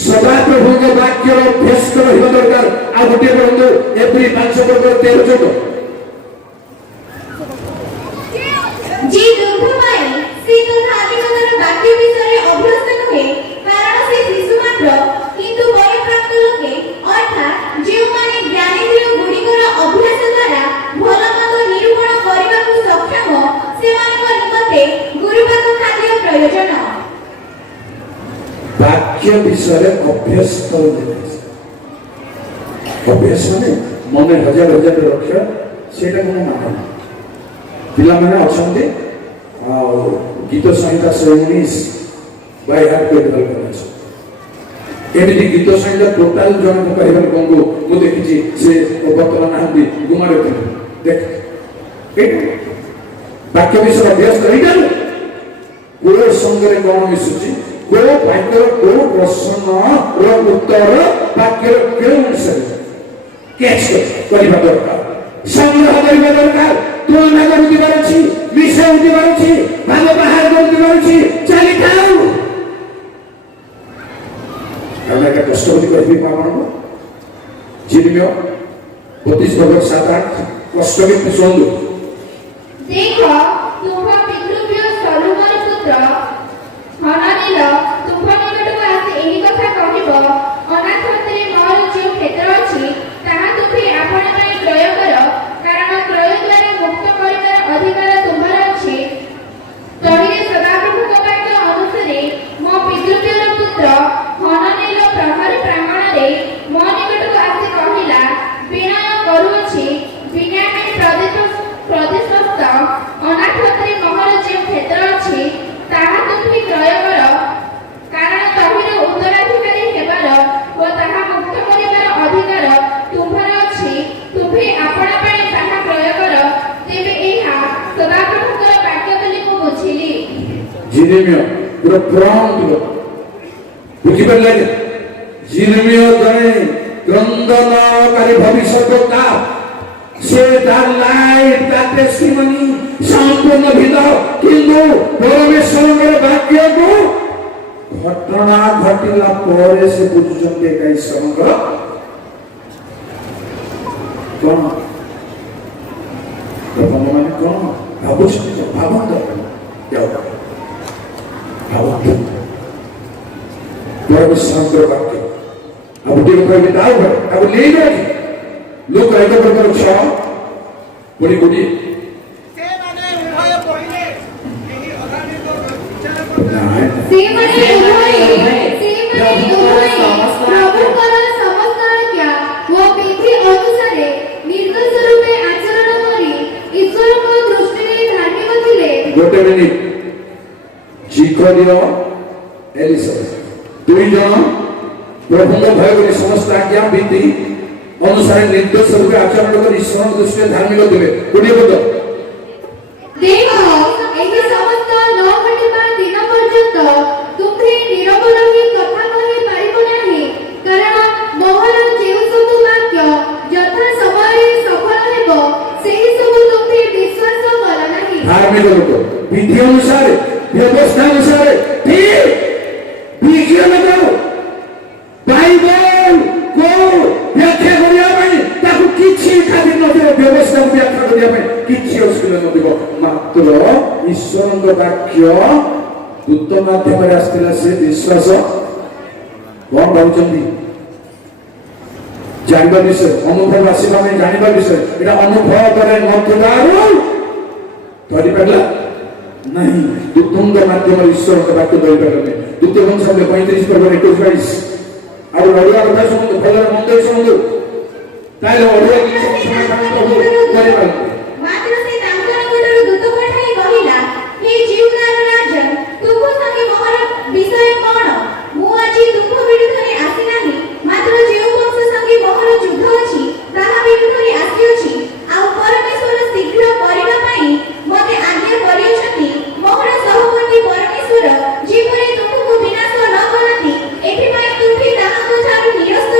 ସଦାପ୍ରଭୁଙ୍କ ବାକ୍ୟର ଅଭ୍ୟସ୍ତ ରହିବା ଦରକାର। ଆଉ ଗୋଟିଏ କରନ୍ତୁ, ଏପ୍ରିଲ 5 ପର୍ବ 13-14। ଯେ ଦୁଃଖ ପାଇ ସେ ତଥା ଆଦିମତର ବାକ୍ୟ ବିଷୟରେ ଅଭ୍ୟସ୍ତ ନୁହେଁ, କାରଣ ସେ ଶିଶୁ ମାତ୍ର। କିନ୍ତୁ ବୟପ୍ରାପ୍ତ ଲୋକେ ଅର୍ଥାତ୍ ଯେଉଁମାନେ ଜ୍ଞାନେନ୍ଦ୍ରିୟ ଗୁଡ଼ିକର ଅଭ୍ୟାସ ଦ୍ୱାରା ଭଲ ମନ୍ଦ ନିରୂପଣ କରିବାକୁ ସକ୍ଷମ, ସେମାନଙ୍କ ନିମନ୍ତେ ଗୁରୁବାକ ଖାଦ୍ୟ ପ୍ରୟୋଜନ। ବାକ୍ୟ ବିଷୟରେ ଅଭ୍ୟସ୍ତ ଅଭ୍ୟାସ ମାନେ ମନେ ହଜାର ହଜାର ରଖିବା, ସେଇଟା কোনো ମାନେ ପିଲାମାନେ ଅଛନ୍ତି ଆଉ ଗୀତ ସଂହିତା 119 ବାଇ ହାର୍ଟ କରି ଡେଭଲପ କରାଯାଇଛି। ଏମିତି ଗୀତ ସଂହିତା ଟୋଟାଲ ଜଣକ କହିବା ଲୋକଙ୍କୁ ମୁଁ ଦେଖିଛି ସେ ବର୍ତ୍ତମାନ ନାହାନ୍ତି ଗୁମାରେ ଥିଲେ। ଦେଖ ବାକ୍ୟ ବିଷୟ ଅଭ୍ୟାସ ଏଇଟାରୁ କୋଉ ସଙ୍ଗରେ କଣ ମିଶୁଛି, କୋଉ ବାକ୍ୟର କୋଉ ପ୍ରଶ୍ନର ଉତ୍ତର ବାକ୍ୟର କେଉଁ ଅଂଶରେ କ୍ୟାଚ୍ କରିବା ଦରକାର, ସଂଗ୍ରହ କରିବା ଦରକାର, ତୁଳନା କରୁଥିବାର ଅଛି, ମିଶାଉଥିବାର ଅଛି, ଭାଗ ବାହାର କରୁଥିବାର ଅଛି। ଚାଲିଥାଉ। କାରଣ ଏଟା କଷ୍ଟ ବୋଲି କହିବି ମୁଁ ଆପଣଙ୍କୁ। ଜିରିମିୟ 32:7-8 କଷ୍ଟ ବି ଶୁଣନ୍ତୁ। देख तुम पितृव्य सलुमन पुत्र हननील तुम निकटक आसी एही कथा कहिब, अनाथते मोर जो क्षेत्र अछि ताहा तुमि आपण पई क्रय कर, कारण क्रय द्वारा मुक्त करिबार अधिकार तुम्हार अछि। तहिरे सदाप्रभुक वाक्य अनुसारे मो पितृव्य पुत्र हननील प्रहरी प्रांगणरे मो निकटक आसी कहिला, विनय करूछि बिन्यामीन प्रदेशस्थ अनाथते मोहर जो क्षेत्र अछि ताहा तुमि क्रय कर, कारण तहिरे उत्तराधिकारी हेबार ओ ताहा मुक्त करिबार अधिकार तुम्हार अछि। तुमि आपण पई ताहा क्रय कर। तेबे एहा सदाप्रभुकर वाक्य बोली मु बुझिली। जिरिमिय पूरा पुराण दिलो बुझिपारे। जिरिमिय जने क्रंदनकारी भविष्यवक्ता, से तार लाइफ तार टेस्टिमनी संपूर्ण भिन्न, किंतु परमेश्वर वाक्य को घटना घटिला पर से बुझुचंते कई समग्र कौन प्रबंध माने कौन भाबुचंते भाबंत क्या भाबंत परमेश्वर वाक्य अब देखो कहबे दाव अब ले लो लोक एक प्रकार छ बड़ी गुडी से मने उभय प्रभुकर समस्त आज्ञा वो विधि अनुसारे निर्दोष रूपे आचरण करी ईश्वर को दृष्टि में धार्मिक थिले। गोटे मिनिट जिकोरियो एलिसा दुई जन प्रभुଙ୍କ भय କରି समस्त आज्ञा विधि अनुसार निर्दोष रूपे आचरण कर ईश्वर दृष्टि धार्मिक थे। कोडिए बोल देखो एही समस्त न घटिबा दिन पर्यंत तुमरे नीरव रही कथा कहि पारिबो नाही, कारण मोहर जेउ सब वाक्य यथा समय सफल हेबो सेही सब तुमरे विश्वास कर नाही। धार्मिक लोक विधि अनुसार व्यवस्था अनुसार ठीक विज्ञान को बाइबल को व्याख्या करिया ପାଇଁ ତାକୁ କିଛି ଖାଲି ନଥିବ, ବ୍ୟବସ୍ଥା ବ୍ୟାଖ୍ୟା କରିବା ପାଇଁ କିଛି ଅସୁବିଧା ନଥିବ। ମାତ୍ର ଈଶ୍ୱରଙ୍କ ବାକ୍ୟ ଦୂତ ମାଧ୍ୟମରେ ଆସିଥିଲା, ସେ ବିଶ୍ୱାସ କଣ ଭାବୁଛନ୍ତି ଜାଣିବା ବିଷୟ, ଅନୁଭବ ଆସିବା ପାଇଁ ଜାଣିବା ବିଷୟ, ଏଟା ଅନୁଭବ କରେ ନଥିବାରୁ ଧରିପାରିଲା ନାହିଁ। ଦୂତଙ୍କ ମାଧ୍ୟମରେ ଈଶ୍ୱରଙ୍କ ବାକ୍ୟ ଧରିପାରିଲେ। ଦ୍ୱିତୀୟ ବଂଶ 35:21 ଆଉ ଓଡ଼ିଆ କଥା ଶୁଣନ୍ତୁ, ଭଲରେ ମନ ଦେଇ ଶୁଣନ୍ତୁ, ତାହେଲେ ଓଡ଼ିଆ କିଛି କରିପାରିବେ। ମାତ୍ର ସେ ତାଙ୍କର ନିକଟରୁ ଦୂତ ପଠାଇ କହିଲା, ହେ ଜିହୁଦାର ରାଜା, ତୁମ ସଙ୍ଗେ ମୋହର ବିଷୟ କଣ? ମୁଁ ଆଜି ତୁମ ବିରୁଦ୍ଧରେ ଆସି ନାହିଁ, ମାତ୍ର ଯେଉଁ ବଂଶ ସଙ୍ଗେ ମୋହର ଯୁଦ୍ଧ ଅଛି ତାହା ବିରୁଦ୍ଧରେ ଆସିଅଛି। ଆଉ ପରମେଶ୍ୱର ଶୀଘ୍ର କରିବା ପାଇଁ ମୋତେ ଆଜ୍ଞା କରିଅଛନ୍ତି। ମୋହର ସହବର୍ତ୍ତୀ ପରମେଶ୍ୱର ଯେପରି ତୁମକୁ ବିନାଶ ନ କରନ୍ତି, ଏଥିପାଇଁ ତୁମ୍ଭେ ତାହାଙ୍କ ଠାରୁ ନିରସ୍ତ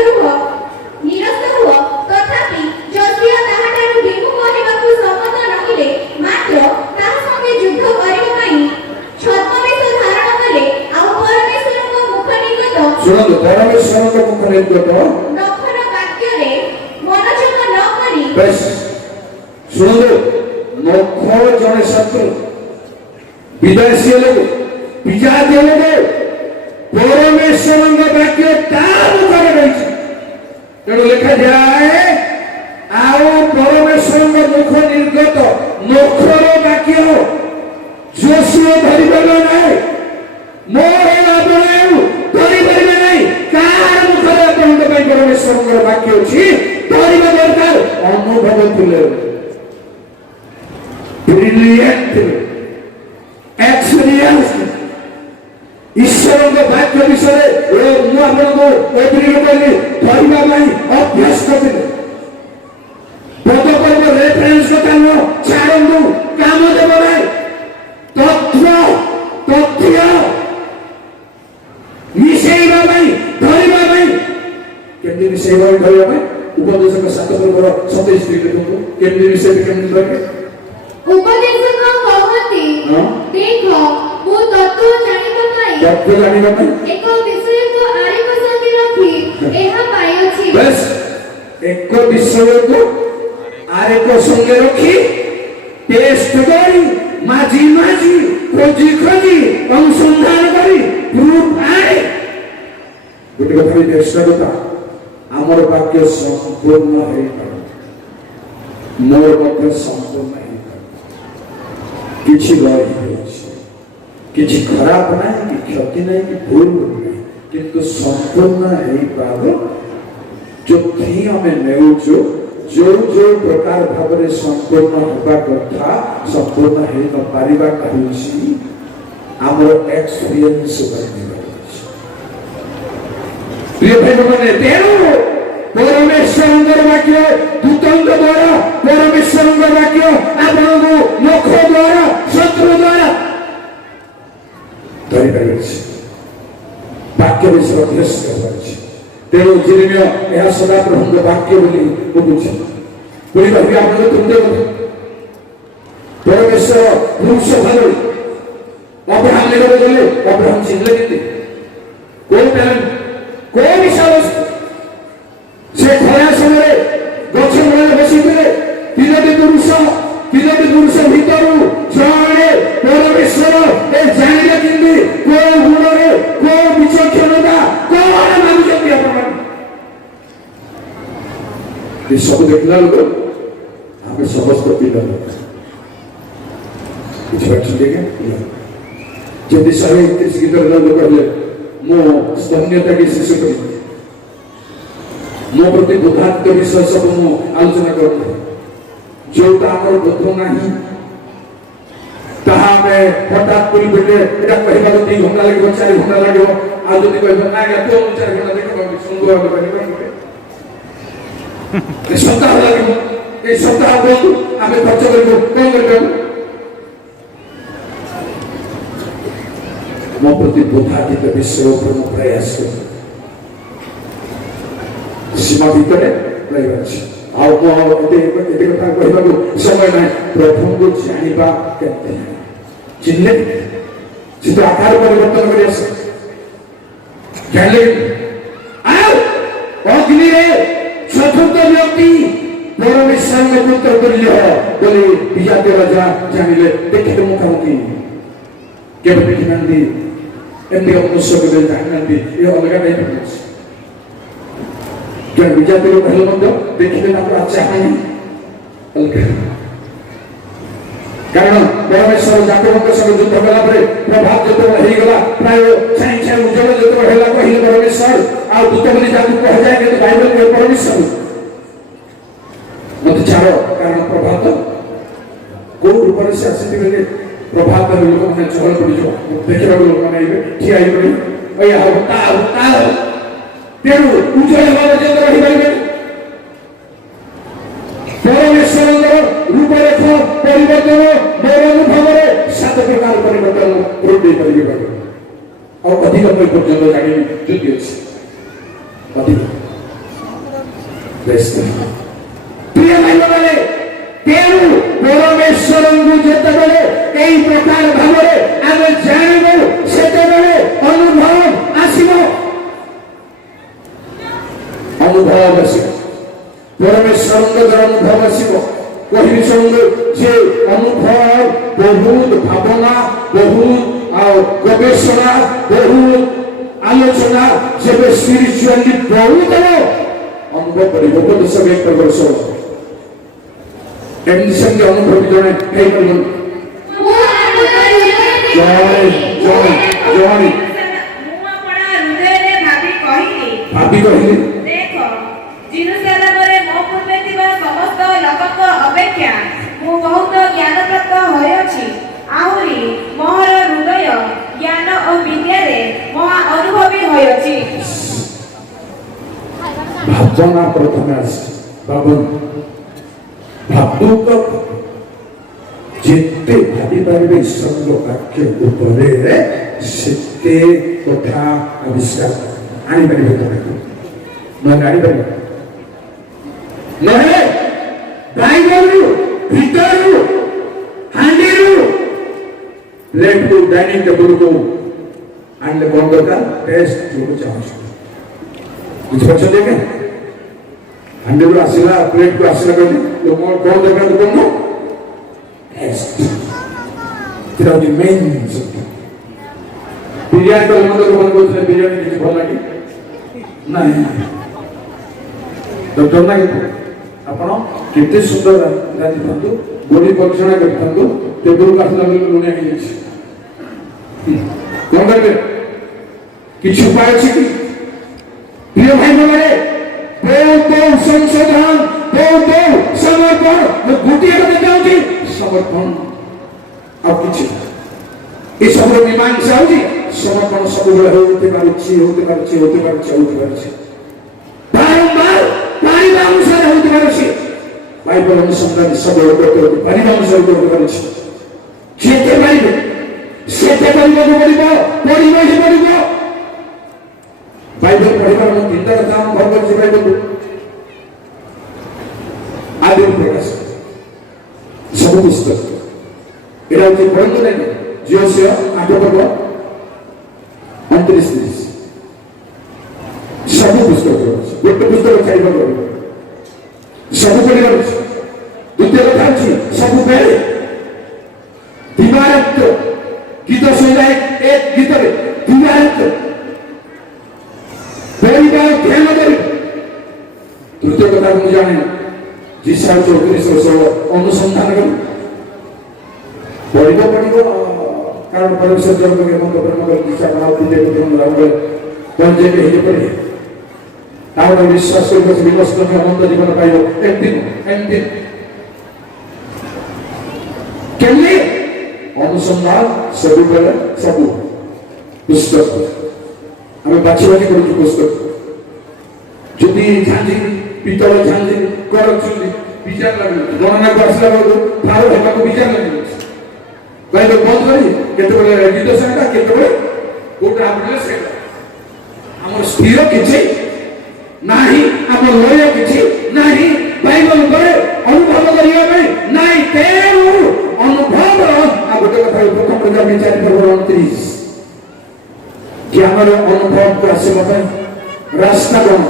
ହୁଅ। ତଥାପି ଯଦିଓ ତାହାଠାରୁ ବିମୁଖ ହେବାକୁ ସମ୍ମତ ନହେଲେ, ମାତ୍ର ତାହା ସଙ୍ଗେ ଯୁଦ୍ଧ କରିବା ପାଇଁ ଛଦ୍ମବେଶ ଧାରଣ କଲେ, ଆଉ ପରମେଶ୍ୱରଙ୍କ ମୁଖ ନିକଟ ଶୁଣନ୍ତୁ, ପରମେଶ୍ୱରଙ୍କ ମୁଖ ନିକଟ ନଖର ବାକ୍ୟରେ ମନୋଯୋଗ ନ କରି ବେଶ ଶୁଣନ୍ତୁ, ନଖ ଜଣେ ଶତ୍ରୁ ବିଦେଶୀ ଲୋକ ବିଜାତୀୟ ଲୋକ, ପରମେଶ୍ୱରଙ୍କ ବାକ୍ୟ ତା ମୁଖରେ ରହିଛି। ତେଣୁ ଲେଖାଯାଏ, ଆଉ ପରମେଶ୍ୱରଙ୍କ ମୁଖ ନିର୍ଗତ ନଖର ବାକ୍ୟ ଯୋଶୁଆ ଧରିପାରିବ ନାହିଁ, ମୋର ଆପଣ ଧରିପାରିବେ ନାହିଁ। କାହାର ମୁଖରେ ଆପଣଙ୍କ ପାଇଁ ପରମେଶ୍ୱରଙ୍କର ବାକ୍ୟ ଅଛି ଧରିବା ଦରକାର। ଅନୁଭବ ଥିଲେ, ବ୍ରିଲିଏଣ୍ଟ ଥିଲେ, ବାକ୍ୟ ବିଷୟରେ ମୁଁ ଆପଣଙ୍କୁ ଏପ୍ରିଲ କହିଲି ଧରିବା ପାଇଁ ଅଭ୍ୟାସ କରିଥିଲି। ପଦପର୍ବ ରେଫରେନ୍ସ କଥା ନୁହଁ, ଛାଡ଼ନ୍ତୁ, କାମ ଦେବ ନାହିଁ। ତଥ୍ୟ ମିଶେଇବା ପାଇଁ, ଧରିବା ପାଇଁ। କେମିତି ମିଶେଇବା ପାଇଁ, ଧରିବା ପାଇଁ? ଉପଦେଶକ 7 ପର୍ବର 27 ଦେଖନ୍ତୁ କେମିତି ମିଶେଇବେ, କେମିତି ଧରିବେ? ଉପଦେଶକ କହନ୍ତି, ଦେଖ ମୁଁ ତତ୍ତ୍ୱ ଜାଣିବା ପାଇଁ ଏକ ବିଷୟକୁ ଆରେକ ସଙ୍ଗେ ରଖି ଏହା ପାଇଅଛି। ବେଶ, ଏକ ବିଷୟକୁ ଆରେକ ସଙ୍ଗେ ରଖି ଟେଷ୍ଟ କରି ମାଝି ଖୋଜି ଅନୁସନ୍ଧାନ କରି ପ୍ରୁଫ୍ ଆଣେ। ଗୋଟେ କଥା ବି ଦେଶ କଥା, ଆମର ବାକ୍ୟ ସମ୍ପୂର୍ଣ୍ଣ ହେଇପାରେ, ମୋର ମଧ୍ୟ ସମ୍ପୂର୍ଣ୍ଣ ହେଇପାରେ, କିଛି ରହିଯାଇଛି, କିଛି ଖରାପ ନାହିଁ, କି କ୍ଷତି ନାହିଁ, କି ଭୁଲ ନାହିଁ, କିନ୍ତୁ ସମ୍ପୂର୍ଣ୍ଣ ହେଇପାରେ। ଯୋଉଥି ଆମେ ନେଉଛୁ, ଯୋଉ ପ୍ରକାର ଭାବରେ ସମ୍ପୂର୍ଣ୍ଣ ହେବା କଥା ସମ୍ପୂର୍ଣ୍ଣ ହେଇ ନ ପାରିବାଟା ହେଉଛି ଆମର ଏକ୍ସପିରିଏନ୍ସ ପ୍ରିୟ ଭାଇମାନେ। ତେଣୁ ପରମେଶ୍ୱରଙ୍କର ବାକ୍ୟ ଦୂତଙ୍କ ଦ୍ୱାରା, ପରମେଶ୍ୱରଙ୍କ ବାକ୍ୟ ଆପଣଙ୍କୁ ମୁଖ ଦ୍ୱାରା, ଶତ୍ରୁ ଦ୍ୱାରା ଧରିପାରିଛି, ବାକ୍ୟ ବିଷୟରେ ଅଭ୍ୟାସ କରିପାରିଛି। ତେଣୁ ଜିରେମିୟ ଏହା ସଦାପ୍ରଭୁଙ୍କ ବାକ୍ୟ ବୋଲି କହୁଛି। ପୁଣି ଭାବି ଆପଣଙ୍କ ତୁଣ୍ଡ ପରମେଶ୍ୱର ପୁରୁଷ ଭାବରେ ଅବ୍ରାହମ ନିକଟକୁ ଗଲେ, ଅବ୍ରାହମ ଚିହ୍ନିଲେ କେମିତି? କୋଉ ଟ୍ୟାଲେଣ୍ଟ, କୋଉ ବିଶାଳ ସେ ଖରା ସମୟରେ ଗଛ ମୂଳରେ ବସିଥିଲେ। ତିନୋଟି ପୁରୁଷ ଭିତରୁ ଜଣେ ପରମେଶ୍ୱର ଏ ଜାଣିଲେ କେମିତି କୋଉ ଗୁଣରେ, କୋଉ ବିଚକ୍ଷଣତା, କଣ ଭାବୁଛନ୍ତି ଆପଣମାନେ? ଏ ସବୁ ଦେଖିଲା ବେଳକୁ ଆମେ ସମସ୍ତ ପିଲା ବୁଝିପାରୁଛନ୍ତି ଆଜ୍ଞା? ଯଦି 131 ଗୀତରେ ଲୋକ କହିଲେ ମୁଁ ସ୍ତନ୍ୟତା କି ଶିଶୁ କରି ମୋ ପ୍ରତି ବୋଧାତ୍ମ ବିଷୟ ସବୁ ମୁଁ ଆଲୋଚନା କରୁଥିଲି। ଯୋଉଟା ଆମର ବୋଧ ନାହିଁ ତାହା ଆମେ ହଠାତ୍ କରି ବେଟେ ଏଇଟା କହିବାକୁ 2 ଘଣ୍ଟା ଲାଗିବ, 4 ଘଣ୍ଟା ଲାଗିବ। ଆଉ ଯଦି କହିବ ନା ଆଜ୍ଞା ତୁ 4 ଘଣ୍ଟା ଦେଖିବ, ସୁନ୍ଦର ଏ ସପ୍ତାହ ଲାଗିବ, এই ସପ୍ତାହ ବନ୍ଦ ଆମେ ଖର୍ଚ୍ଚ କରିବୁ, କଣ କରିବୁ? ମୋ ପ୍ରତି ବୋଧାତୀତ ବିଷୟ ଉପରେ ମୁଁ ପ୍ରୟାସ କରୁ, ସୀମା ଭିତରେ ରହିବା ଅଛି। ଆଉ ଏତେ କଥା କହିବାକୁ ସମୟ ନାହିଁ। ପ୍ରଭୁଙ୍କୁ ଜାଣିବା କେମିତି, ଚିହ୍ନିଲେ ସେ ତ ଆକାର ପରିବର୍ତ୍ତନ କରି ଆସେ, ଜାଣିଲେ ଆଉ ଅଗ୍ନିରେ ଚତୁର୍ଥ ବ୍ୟକ୍ତି ପରମେଶ୍ୱରଙ୍କ ପୁତ୍ର ତୁଲ୍ୟ ବୋଲି ବିଜାତୀୟ ରାଜା ଜାଣିଲେ। ଦେଖିଲେ ମୁଖାମୁଖି କେବେ ଦେଖିନାହାନ୍ତି, ଏମିତି ମନୁଷ୍ୟ କେବେ ଜାଣିନାହାନ୍ତି, ଏ ଅଲଗା ଟାଇପ୍ ଅଛି। ଜଣେ ବିଜାତୀୟ କହିଲେ ମଧ୍ୟ ଦେଖିଲେ ତାଙ୍କର ଚାହାଁ ଅଲଗା। କାରଣ ପରମେଶ୍ୱର ଯାକବଙ୍କ ସହ ଯୁଦ୍ଧ କଲା ପରେ ପ୍ରଭାବ ଯେତେବେଳେ ହେଇଗଲା, ପ୍ରାୟ ଛାଇ ଉଜ୍ଜଳ ଯେତେବେଳେ ହେଲା, କହିଲେ ପରମେଶ୍ୱର, ଆଉ ଦୂତ ବୋଲି ଯାହାକୁ କୁହାଯାଏ କିନ୍ତୁ ବାଇବଲରେ ପରମେଶ୍ୱର ମତେ ଛାଡ଼। କାରଣ ପ୍ରଭାତ କୋଉ ରୂପରେ ସେ ଆସିଥିବେ, ପ୍ରଭାତ ଲୋକମାନେ ଚହଳ ପଡ଼ିଯିବ, ଦେଖିବାକୁ ଲୋକମାନେ ଆଇବେ, ଠିଆ ହେଇପାରିବେ, ତେଣୁ ଉଜ୍ଜଳ ଭାବ ଯେତେ ରହିପାରିବେ। ପରମେଶ୍ୱରଙ୍କର ରୂପରେଖ ପରିବର୍ତ୍ତନ ମୋର ଅନୁଭବରେ 7 ପ୍ରକାର ପରିବର୍ତ୍ତନ ଦେଇପାରିବେ। ଆଉ ଅଧିକ ପର୍ଯ୍ୟନ୍ତ ଜାଣିବି ଯଦି ଅଛି ଅଧିକ ପ୍ରିୟ ଭାଇମାନେ। ତେଣୁ ପରମେଶ୍ୱରଙ୍କୁ ଯେତେବେଳେ ଏହି ପ୍ରକାର ଭାବରେ ଆମେ ଜାଣିବୁ, ସେତେବେଳେ ଅନୁଭବ ଆସିବ, ପରମେଶ୍ୱରଙ୍କ ଅନୁଭବ ଆସିବ। କହିବି ଶୁଣନ୍ତୁ, ଯେ ଅନୁଭବ ବହୁତ ଭାବନା, ବହୁତ ଆଉ ଗବେଷଣା, ବହୁତ ଆଲୋଚନା ଯେବେ ସ୍ପିରିଚୁଆଲି ବହୁତ ଅନୁଭବ କରିବ। ଉପଦେଶ ବର୍ଷ ଏମିତି ସେମିତି ଅନୁଭବ ଜଣେ ହେଇପାରିବନି। ଭାବି କହିଲି, ଦେଖ ଜେରୁସାଲେମରେ ମୋ ପୂର୍ବେ ଥିବା ସମସ୍ତ ଲୋକଙ୍କ ଅପେକ୍ଷା ମୁଁ ବହୁତ ଜ୍ଞାନପ୍ରାପ୍ତ ହୋଇଅଛି। ଆହୁରି ମୋର ହୃଦୟ ଜ୍ଞାନ ଓ ବିଦ୍ୟାରେ ମହା ଭାବନା ପ୍ରଥମେ ଆସେ। ଭାବୁକ ଯେତେ ଭାବିପାରିବେ ଈଶ୍ୱରଙ୍କ ବାକ୍ୟ ଉପରେ ସେତେ କଥା ଆବିଷ୍କାର ଆଣିପାରିବେ। ନହେଲେ ଆଣିପାରିବେ ନହେଲେ ବାଇବଲରୁ ଭିତରରୁ ହାଣ୍ଡିରୁ ପ୍ଲେଟକୁ ଡାଇନିଂ ଟେବୁଲକୁ ଆଣିଲେ କଣ ଦରକାର? ଟେଷ୍ଟ ଯୋଉ ଚାହୁଁଛୁ ବୁଝିପାରୁଛନ୍ତି ଆଜ୍ଞା? ହାଣ୍ଡିରୁ ଆସିଲା ପ୍ଲେଟକୁ ଆସିଲା କହିଲେ କଣ ଦରକାର କଣ? ଟେଷ୍ଟ। ସେଟା ହଉଛି ମେନ୍ ସତ୍ୟ। ବିରିୟାନୀ ତ ମନେ କହୁଥିଲେ ବିରିୟାନୀ କିଛି ଭଲ ଲାଗେ ନାହିଁ। ଡକ୍ଟର ନା ଆପଣ କେତେ ସୁନ୍ଦର ରାନ୍ଧିଥାନ୍ତୁ, ଗୋଡ଼ି ପରିଚାଳନା କରିଥାନ୍ତୁ, ଟେବୁଲକୁ ଆସିଲା ବେଳକୁ ଲୁଣିଆ ହେଇଯାଇଛି। କଣ କରିବେ? କିଛି ଉପାୟ ଅଛି କି? ପ୍ରିୟ ଭାଇ ମାନେ ବହୁତ ସଂଶୋଧନ, ବହୁତ ସମର୍ପଣ। ଗୋଟିଏ କଥା ଚାହୁଁଛି, ସମର୍ପଣ ଆଉ କିଛି ଏସବୁର ମୀମାଂସା ହଉଛି ସମର୍ପଣ ସବୁବେଳେ ହଉତେ ପାରୁଛି ବାରମ୍ବାର ପାରିବା ଅନୁସାରେ ହଉତେ ପାରୁଛି। ବାଇବଲ ଅନୁସନ୍ଧାନ ସବୁବେଳେ ପାରିବା ଅନୁସାରେ କରତେ ପାରୁଛି। ଯେତେ ପାରିବେ ସେତେ କରିବାକୁ ପଡିବ, ପଢିବ ହିଁ ପଡିବ। ବାଇବଲ ପଢିବାର ମୁଁ ତିନିଟା କଥା ଅନୁଭବ କରିଛି। ବାଇବଲ ଆଦିରୁ ପ୍ରକାଶ ସବୁ ପୁସ୍ତକ ଏଇଟା ହଉଛି ପଢନ୍ତୁ ନାହିଁ। ଜିଓସିୟ 8 ପର୍ବ 29-30 ସବୁ ପୁସ୍ତକ ଅଛି। ଗୋଟେ ପୁସ୍ତକ ଛାଡ଼ିବାକୁ ପଡ଼ିବ, ସବୁ ପଢ଼ିବାର ଅଛି। ଦ୍ୱିତୀୟ କଥା ଅଛି ସବୁବେଳେ ଦିବାରାତ୍ର ଗୀତ ଶୁଣିଲା ଏକ ଗୀତରେ ଦିବାରାତ୍ର ପଢ଼ିବା ଧ୍ୟାନ କରିବ। ତୃତୀୟ କଥା ମୁଁ ଜାଣେ ଜିସା 34:16 ଅନୁସନ୍ଧାନ କରି ପଢ଼ିବ କାରଣ ପରମେଶ୍ୱର ଜଗତকে মন্ত প্রেম করে দিশা বানাও দিতে প্রথম রাউন্ডে পঞ্চেকে হয়ে পড়ে তাহলে বিশ্বাস করবে বিমস্ত অনন্ত জীবন পাইব একদিন কেমনি অনুসন্ধান ସବୁବେଳେ ସବୁ ପୁସ୍ତକ ଆମେ ବାଛି କରୁଛୁ ପୁସ୍ତକ। ଯଦି ଝାଞ୍ଜି ପିତଳ ଝାଞ୍ଜି କରଛନ୍ତି ବିଚାର ଲାଗୁଛି, ଗଣନାକୁ ଆସିଲା ବେଳକୁ ଫାଳ ହେବାକୁ ବିଚାର ଲାଗୁଛି। ବାଇବଲ ବନ୍ଦ କରି କେତେବେଳେ ଗୀତ ଶୁଣିବା, କେତେବେଳେ କୋଉଟା ଆପଣଲେ ସେଇଟା ଆମର ସ୍ଥିର କିଛି ନାହିଁ, ଆମ ଲୟ କିଛି ନାହିଁ। ବାଇବଲ ଉପରେ ଅନୁଭବ କରିବା ପାଇଁ ନାହିଁ। ତେଣୁ ଅନୁଭବ ଆଉ ଗୋଟେ କଥା ପ୍ରଥମ 4:29 ଜ୍ଞାନର ଅନୁଭବକୁ ଆସିବା ପାଇଁ ରାସ୍ତା କଣ?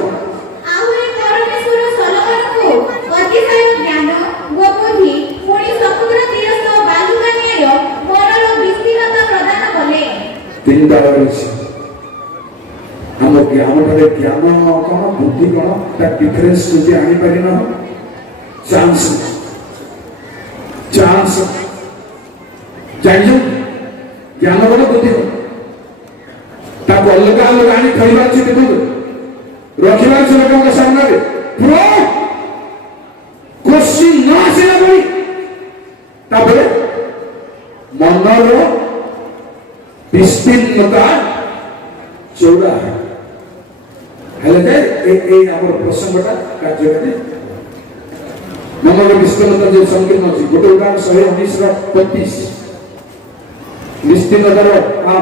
ଆହୁରି ପରମେଶ୍ୱର ସଲୋମନଙ୍କୁ ଅତିଶୟ ଜ୍ଞାନ ଓ ବୁଦ୍ଧି ପୁଣି ସମୁଦ୍ର ତୀରସ୍ଥ ବାଲୁକା ନ୍ୟାୟ ମନର ବିସ୍ତୀର୍ଣ୍ଣତା ପ୍ରଦାନ କଲେ। ତିନିଟା ରହିଛି ଆମ ଜ୍ଞାନଠାରେ। ଜ୍ଞାନ କଣ ବୁଦ୍ଧି କଣ ତା ଡିଫରେନ୍ସ ଯଦି ଆଣିପାରିନ ଚାନ୍ସ ଜାଣିଛ? ଜ୍ଞାନ କଣ ବୁଦ୍ଧି କଣ ତାକୁ ଅଲଗା ଅଲଗା ଆଣି କହିବାର ଅଛି। ଦେଖନ୍ତୁ ରଖିବାର ଅଛି ଲୋକଙ୍କ ସାମ୍ନାରେ କୋଶ୍ଚିନ୍ ନ ଆସିଲା ଭଳି। ତାପରେ ମନର ବିସ୍ତୀର୍ଣ୍ଣତା ଚଉଡ଼ା ହେଲେ ଯେ ଏଇ ଆମର ପ୍ରସଙ୍ଗଟା କାର୍ଯ୍ୟକାରୀ। ମନର ବିସ୍ତୀର୍ଣ୍ଣତା ଯୋଉ ସଂକୀର୍ଣ୍ଣ ଅଛି, ଗୋଟେ ଉଦାହରଣ 119:35 ବିସ୍ତୀର୍ଣ୍ଣତାର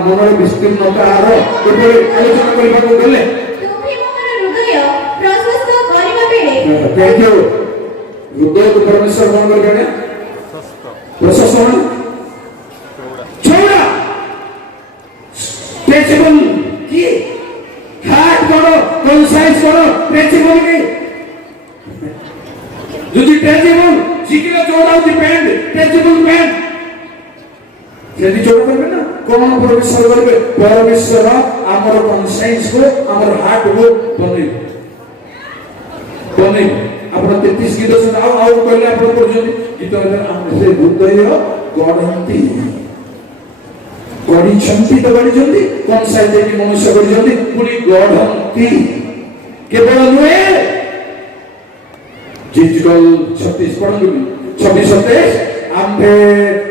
ମନର ବିସ୍ତୀର୍ଣ୍ଣତାର କେବଳ ଆଲୋଚନା କରିବାକୁ ଗଲେ ତୁମ୍ଭେ ମୋର ହୃଦୟ ପ୍ରଶସ୍ତ କରିବା ବେଳେ ହୃଦୟକୁ ପରମେଶ୍ୱର କଣ କରିବେ? ପ୍ରଶସ୍ତ ଚଉଡ଼ା ଷ୍ଟ୍ରେଚେବଲ କିଏ? ହାର୍ଟ କଣ କନସାଇଜ କଣ ଷ୍ଟ୍ରେଚେବଲ କି? যদি টেজিবল জিকিরে চৌড়া হচ্ছে প্যান্ট, টেজিবল প্যান্ট সেটি চৌড়া করবে না। কোন পরমেশ্বর করবে? পরমেশ্বর আমার কনসাইন্স কো আমার হার্ট কো বনেইব। আপনার 33 গীত শুনে আউ কইলে আপনার করছেন গীত আমরা সেই হৃদয় গড়ন্তি গড়িছন্তি তো গড়িছন্তি কনসাইজ কি মনুষ্য গড়িছন্তি পুরি গড়ন্তি কেবল নয়। ডিজিটাল 36 পড়ନ୍ତୁ 26-27 আম্ভে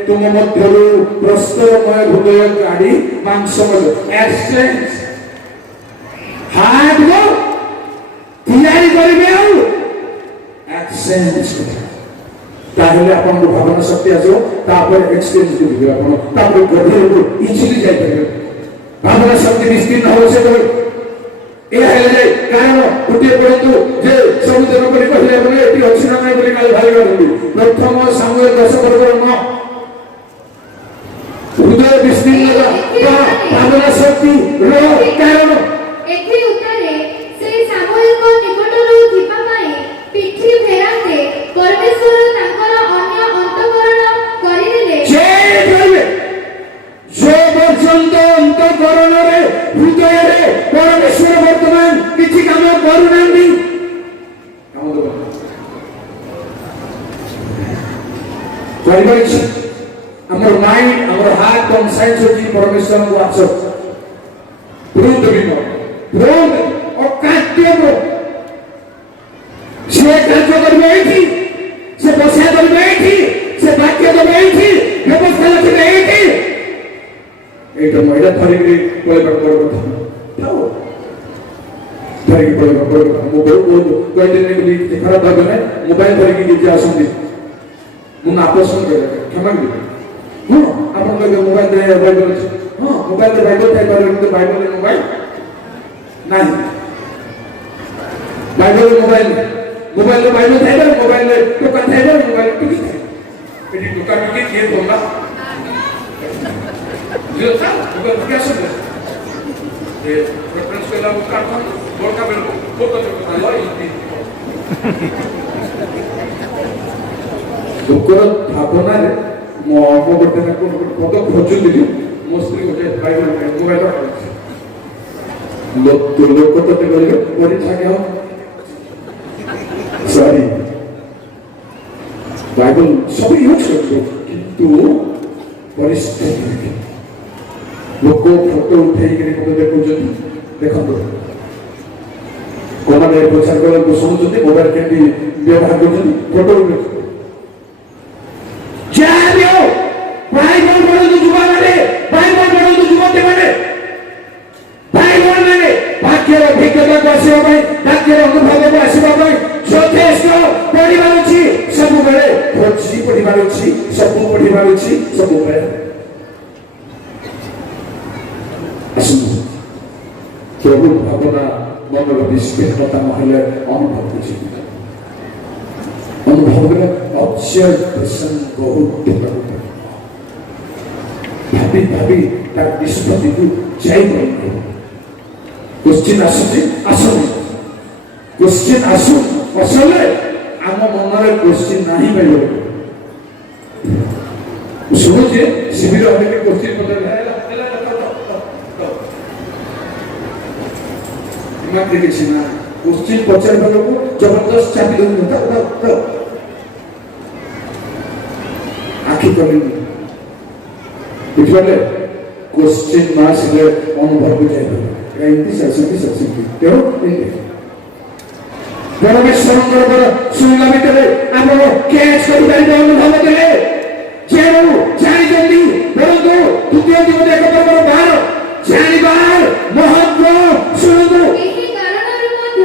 তুম মধ্যରୁ প্রস্তরময় হৃদয় কাঢ়ি মাংস এক্সচেঞ্জ হার্ট গো ତିଆରି କରିବେ ଆଉ ଏକ୍ସଚେଞ୍ଜ କରିବେ ତାହେଲେ ଆପଣଙ୍କ ଭାବନା ଶକ୍ତି ଆସିବ ତାପରେ ଏକ୍ସଚେଞ୍ଜ କରିବେ ଆପଣ ତାପରେ ଗଭୀରକୁ ଇଜିଲି ଯାଇପାରିବେ ଭାବନା ଶକ୍ତି ବିସ୍ତୀର୍ଣ୍ଣ ହେବ ସେତେବେଳେ ଏହା ହେଲେ କାରଣ ଗୋଟିଏ ପଢନ୍ତୁ ଯେ ସବୁଦିନ କରି କହିଲେ ମାନେ ଏଠି ଅଛି ନା ନାହିଁ ବୋଲି କାଲି ଭାଇ କରନ୍ତି ପ୍ରଥମ ସାମୁଏଲ 10:9 ହୃଦୟ ବିସ୍ତୀର୍ଣ୍ଣତା ଭାବନା ଶକ୍ତି କାରଣ ଏଥି ଉତ୍ତରେ ସେ ସାମୁଏଲଙ୍କ ନିକଟରୁ ଯିବା ପାଇଁ ପିଠି ଫେରାନ୍ତେ ପରମେଶ୍ୱର ତାଙ୍କର ଅନ୍ୟ ଅନ୍ତଃକରଣ କରିଦେଲେ যে পর্যন্ত অন্তঃকরণরে হৃদୟରେ পরমেশ্বর বর্তমান কিছু কাম করুনাহাନ୍ତି কাম କରିପାରିଛି ଆମର ମାଇଣ୍ଡ ଆମର ହାର୍ଟ କନସାଇନ୍ସ ଅଛି ପରମେଶ୍ୱରଙ୍କୁ ଆସବ ପ୍ରୁଭ ବିନ ପ୍ରୁଭ ଅକାଟ୍ୟ ସେ କାର୍ଯ୍ୟ କରିବେ ଏଇଠି ସେ ବସା କରିବେ ଏଇଠି ସେ ବାକ୍ୟ ଦେବେ ଏଇଠି ବ୍ୟବସ୍ଥା ରଖିବେ ଏଇଠି এইটা মহিলা ধরিকি পড়াবার বড় কথা তাও ধরিকি পড়াবার বড় কথা মোবাইল কয়েকদিন বলি খারাপ ভাবে না মোবাইল ধরিকি নিজে আসুন ମୁଁ ଆପସନ୍ଦ କରେ କ୍ଷମା କରିବେ ହଁ ଆପଣଙ୍କ ମୋବାଇଲରେ ବାଇବଲ ଅଛି ହଁ ମୋବାଇଲରେ ବାଇବଲ ଥାଇପାରେ କିନ୍ତୁ ବାଇବଲରେ ମୋବାଇଲ ନାହିଁ ବାଇବଲରେ ମୋବାଇଲରେ ବାଇବଲ ଥାଇପାରେ ମୋବାଇଲରେ ଟୋକା ଥାଇପାରେ ମୋବାଇଲ ଟୁକି ଥାଏ ଏଠି ଟୋକା ଟୁକି କିଏ ବୋଲା Dia tahu, bukan biasa dia. Referensi ke dalam karton, boleh kabel, boleh kabel ini. Dokter भावना रे मो गोटे ना पद खोजुली मो स्त्री गोटे बाइबल मोबाइल लोक तो कहले परीक्षा के हो सॉरी बाइबल सब यूज करते किंतु परिस्थिति लोक फोटो उठाई के मते देखुछन देखंतो कोना रे प्रचार करन को सुनुछन मोबाइल केंदी व्यवहार करछन फोटो जाबियो बाइबल पढो जुवा माने बाइबल पढो जुवते माने बाइबल माने वाक्यर अभिज्ञता को आसीबा पई वाक्यर अनुभव को आसीबा पई यथेष्ट पढिबार अछि सब बेले खोजी पढिबार अछि सब पढिबार अछि सब बेले प्रभु भावना मनर विस्फीर्णता नहले अनुभव अनुभव ऑब्जर्वेशन बहुत भाभी भाभी तार निष्पत्ति को जाई क्वेश्चन आसुची आसुनी क्वेश्चन आसु असले आम मनरे क्वेश्चन नाही पाइबो सुनुचे शिविर हमें क्वेश्चन पता मत देखिए ना क्वेश्चन पचार वालों को जबरदस्त चाबी दूंगा तो आखिर करेंगे बुझले क्वेश्चन मास ले अनुभव को जाएगा एंटी ससुकी क्यों परमेश्वर पर सुनला भीतर आपण कैच कर पाइबे अनुभव देले जेनु जानि जल्दी परंतु द्वितीय दिवस एक पर बाहर जानिबार महत्व सुनदो ଏହି କାରଣରୁ ମଧ୍ୟ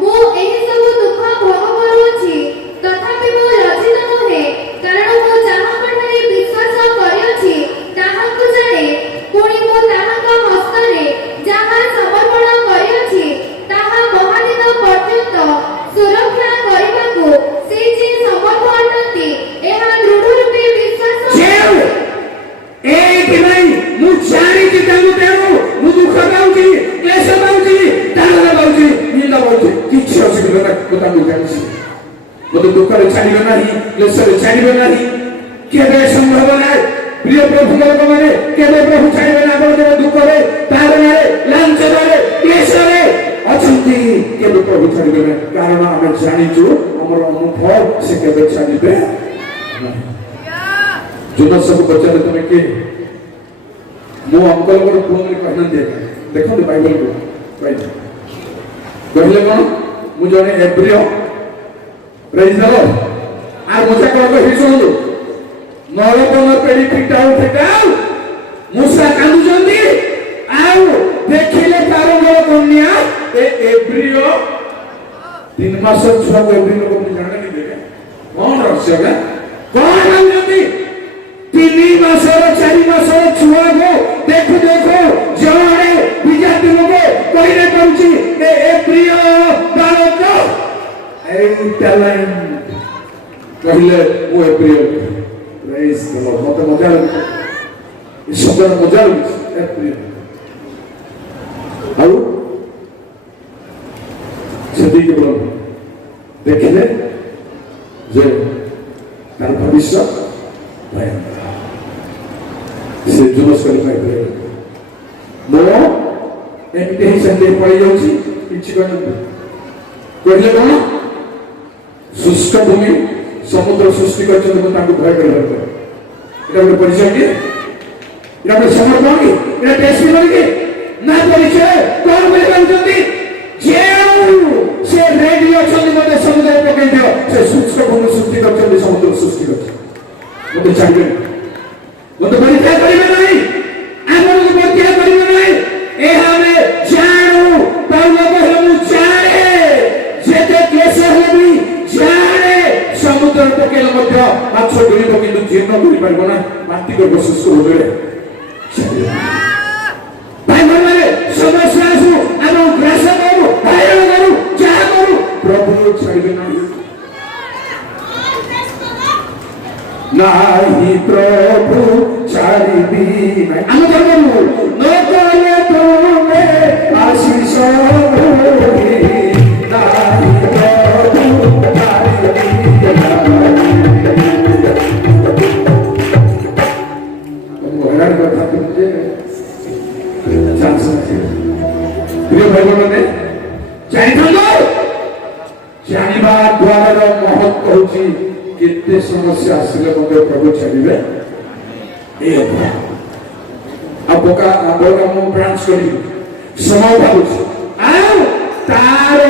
ମୁଁ ଏହି ସବୁ ଦୁଃଖ ଭୋଗ କରୁଅଛି ତଥାପି ମୁଁ ଲଜ୍ଜିତ ନୁହେଁ କାରଣ ମୁଁ ଯାହାଙ୍କଠାରେ ବିଶ୍ୱାସ କରିଅଛି ତାହାଙ୍କୁ ଜାଣେ ପୁଣି ମୁଁ ତାହାଙ୍କ ହସ୍ତରେ ଯାହା ସମର୍ପଣ କରିଅଛି ତାହା ମହାଦିନ ପର୍ଯ୍ୟନ୍ତ ସୁରକ୍ଷା କରିବାକୁ ସେ ଯେ ସମର୍ଥ ଅଟନ୍ତି ଏହା ଦୃଢ଼ ରୂପେ ବିଶ୍ୱାସ एक नहीं मु जानी कि तमु तेनु मु दुख पाउची क्लेश पाउची तारा पाउची निंदा पाउची किछ असुविधा ना कोता मु जानी मते दुख रे छाड़िबे नाही क्लेश रे छाड़िबे नाही केबे संभव नाही प्रिय प्रभु लोक माने केबे प्रभु छाड़िबे ना आपण जे दुख रे तारा रे लांच रे क्लेश रे अछंती केबे प्रभु छाड़िबे ना कारण हम जानिचु हमर अनुभव से केबे छाड़िबे नाही जुना सब बच्चा तुम्हें के मो अंकल को फोन में कहना दे देखो तो बाइबल को कहले कौन मु जने एब्रियो प्रेज द लॉर्ड आ मुसा को हे सुनो नरपन पेड़ी फिटाऊ मुसा कांदु जंदी आउ देखिले पारंगल कन्या ए एब्रियो 3 ମାସ ଛୁଆକୁ ଏଭଳି ଲୋକ ବୋଲି ଜାଣିଲେ କି କଣ ରହସ୍ୟ ଆଜ୍ଞା କଣ ଭାବୁଛନ୍ତି 3 ମାସର 4 ମାସର ଛୁଆକୁ ଦେଖୁ ଦେଖୁ ଜଣେ ବିଜାତି ଲୋକ କହିଲେ କହୁଛି ଏ ପ୍ରିୟ ବାଳକ ଏଇ ଟ୍ୟାଲେଣ୍ଟ କହିଲେ ମୁଁ ଏ ପ୍ରିୟ ପ୍ରେଜ୍ ଦ ଲର୍ଡ ମତେ ମଜା ଲାଗୁଛି ଏ ଶବ୍ଦର ମଜା ଲାଗୁଛି ଏ ପ୍ରିୟ ଆଉ ସେତିକି କେବଳ ଦେଖିଲେ ଯେ ତାର ଭବିଷ୍ୟତ ଭୟଙ୍କର ସେ ଜୁଲସ କରିପାରିବେ ମୋ ଏମିତି ହିଁ ସେମିତି ପଳେଇ ଯାଉଛି କିଛି କହିଲେ କଣ ଶୁଷ୍କ ଭୂମି ସମୁଦ୍ର ସୃଷ୍ଟି କରିଛନ୍ତି ଏବଂ ତାଙ୍କୁ ଭୟ କରିବା ଦରକାର ଏଇଟା ଗୋଟେ ପରିଚୟ କି ଏଇଟା ଗୋଟେ ସମର୍ପଣ କି ଏଇଟା ଟେଷ୍ଟ କି ନା ପରିଚୟ କଣ ବୋଲି କହୁଛନ୍ତି ସେ ରେଡି ଅଛନ୍ତି ମତେ ସମୁଦ୍ର ପକେଇ ଦିଅ ସେ ଶୁଷ୍କ ଭୂମି ସୃଷ୍ଟି କରିଛନ୍ତି ସମୁଦ୍ର ସୃଷ୍ଟି କରିଛନ୍ତି ମତେ ଛାଡ଼ିବେନି ମତେ ପରିତ୍ୟାଗ କରିବେ ନାହିଁ ଆମକୁ ପରିତ୍ୟାଗ କରିବେ ନାହିଁ ଏହା ଆମେ ଜାଣୁ ପାଉଲ କହିଲେ ମୁଁ ଜାଣେ ଯେତେ କ୍ଲେଶ ହେଲେ ବି ଜାଣେ ସମୁଦ୍ର ପକେଇଲେ ମଧ୍ୟ ମାଛ ଧରିବ କିନ୍ତୁ ଜୀର୍ଣ୍ଣ କରିପାରିବ ନା ମାଟି କରିବ ଶୁଷ୍କ ଭୂମିରେ ଭାଇ ମାନେ ସମସ୍ୟା ଆସୁ ଆମ ଗ୍ରାସ କରୁ ହଇରାଣ କରୁ ଯାହା କରୁ ପ୍ରଭୁ ଛାଡ଼ିବେ ନାହିଁ ନାହିଁ ପ୍ରଭୁ ଛାଡ଼ିବି ନାହିଁ ଆମ ଧର୍ମରୁ ନ କଲେ ତୁମେ ଆଶିଷ ନାହିଁ ପ୍ରଭୁ ଛାଡ଼ିବି ହଇରାଣ କଥା ଯେ ଚାନ୍ସ ପ୍ରିୟ ଭାଇ ମାନେ ଜାଣିଥାନ୍ତୁ ଜାଣିବା ଦ୍ୱାରାର ମହତ୍ କହୁଛି କେତେ ସମସ୍ୟା ଆସିଲେ ମଧ୍ୟ ପ୍ରଭୁ ଛାଡ଼ିବେ ମୁଁ ବ୍ରାଞ୍ଚ କରିବି ସମୟ ଭାବୁଛି ଆଉ ତାର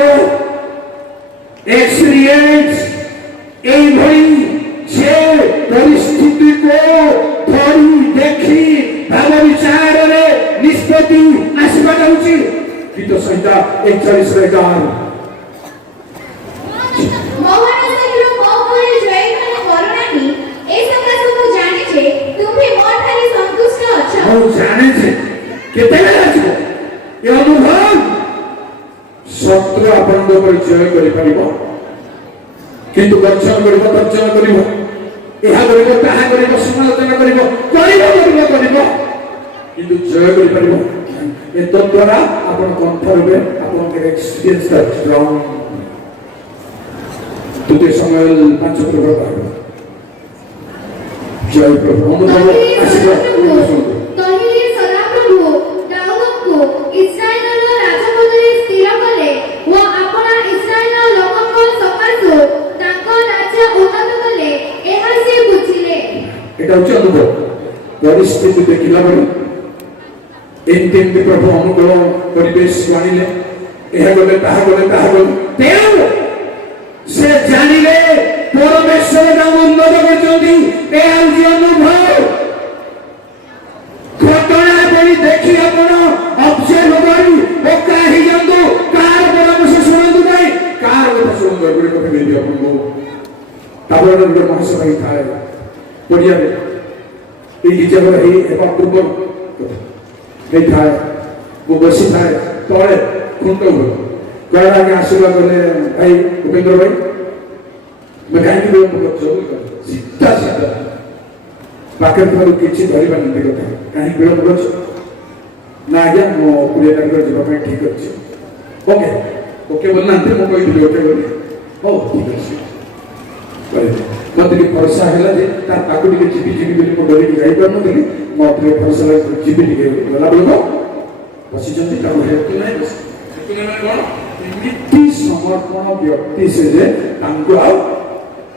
ଏକ୍ସପିରିଏନ୍ସ এইভଳି যে ପରିସ୍ଥିତିକୁ ଧରି ଦେଖି ଭାବ ବିଚାରରେ ନିଷ୍ପତ୍ତି ଆସିବା ଯାଉଛି ଗୀତ ସଂହିତା 41:11 ମୁଁ ଜାଣିଛି କେତେବେଳେ ଆସିବ ଏ ଅନୁଭବ ଶତ୍ରୁ ଆପଣଙ୍କ ଉପରେ ଜୟ କରିପାରିବ କିନ୍ତୁ ଗର୍ଜନ କରିବ ତର୍ଜନ କରିବ ଏହା କରିବ ତାହା କରିବ ସମାଲୋଚନା କରିବ କିନ୍ତୁ ଜୟ କରିପାରିବ ଏତଦ୍ୱାରା ଆପଣ କଣ୍ଠ ରୂପେ ଆପଣଙ୍କର ଏକ୍ସପିରିଏନ୍ସ ଷ୍ଟ୍ରଙ୍ଗ ତୁତେ ସମୟ 5 ପ୍ରକାର ଜୟ ପ୍ରଭୁ ଅନୁଭବ ଆସିବ ତହିଁରେ ସଦାପ୍ରଭୁ ଦାଉଦଙ୍କୁ ଇସ୍ରାଏଲର ରାଜପଦରେ ସ୍ଥିର କଲେ ଓ ଆପଣ ଇସ୍ରାଏଲ ଲୋକଙ୍କ ସକାଶୁ ତାଙ୍କ ରାଜ୍ୟ ଉନ୍ନତ କଲେ ଏହା ସେ ବୁଝିଲେ এটা হচ্ছে অনুভব পরিস্থিতি দেখিলা বেড়ে এমতি এমতি প্রভু অনুকূল পরিবেশ আনিলে ଏହା ଗଲେ ତାହା ଗଲେ ତେଣୁ ସେ ଜାଣିଲେ ପରମେଶ୍ୱର ତାଙ୍କୁ ଉନ୍ନତ କରିଛନ୍ତି ଏହା ହେଉଛି ଅନୁଭବ ଘଟଣା ପରି ଦେଖି ଆପଣ ଅବଜର୍ଭ କରି ପକ୍କା ହେଇଯାନ୍ତୁ କାହାର ପରାମର୍ଶ ଶୁଣନ୍ତୁ ନାହିଁ କାହାର କଥା ଶୁଣନ୍ତୁ ଏଗୁଡିକ କଥା କହିବି ଆପଣଙ୍କୁ ତାପରେ ଗୋଟେ ମଣିଷ ପାଇଁ ଥାଏ ପଡ଼ିଆରେ ଏଇ ଗୀଚର ହେବା ପୂର୍ବରୁ ହେଇଥାଏ ମୁଁ ବସିଥାଏ ତଳେ ଖୁଣ୍ଟ ହୁଏ କହିଲା ଆଜ୍ଞା ଆସିଲା କହିଲେ ଭାଇ ଉପେନ୍ଦ୍ର ଭାଇ मैं କାହିଁକି ବିଳମ୍ବ କରୁଛ ସିଧା ସିଧା ପାଖରେ ଠାରୁ କିଛି ଧରିପାରନ୍ତି କଥା କାହିଁକି ବିଳମ୍ବ କରୁଛ ନା ଆଜ୍ଞା ମୋ 20 ତାରିଖରେ ଯିବା ପାଇଁ ଠିକ ଅଛି ଓକେ ଓକେ ବୋଲନାହାନ୍ତି ମୁଁ କହିଥିଲି ଓକେ ବୋଲି ହଉ ଠିକ ଅଛି ମତେ ଟିକେ ଭରସା ହେଲା ଯେ ତାର ତାକୁ ଟିକେ ଯିବି ବୋଲି ମୁଁ ଡରିକି ଯାଇପାରୁନଥିଲି ମୋ ଟିକେ ଭରସା ହେଲା ଯିବି ଟିକେ ଗଲାବେଳକୁ ବସିଛନ୍ତି ତାକୁ ହେତୁ ନାହିଁ କଣ ଏମିତି ସମର୍ପଣ ବ୍ୟକ୍ତି ସେ ଯେ ତାଙ୍କୁ ଆଉ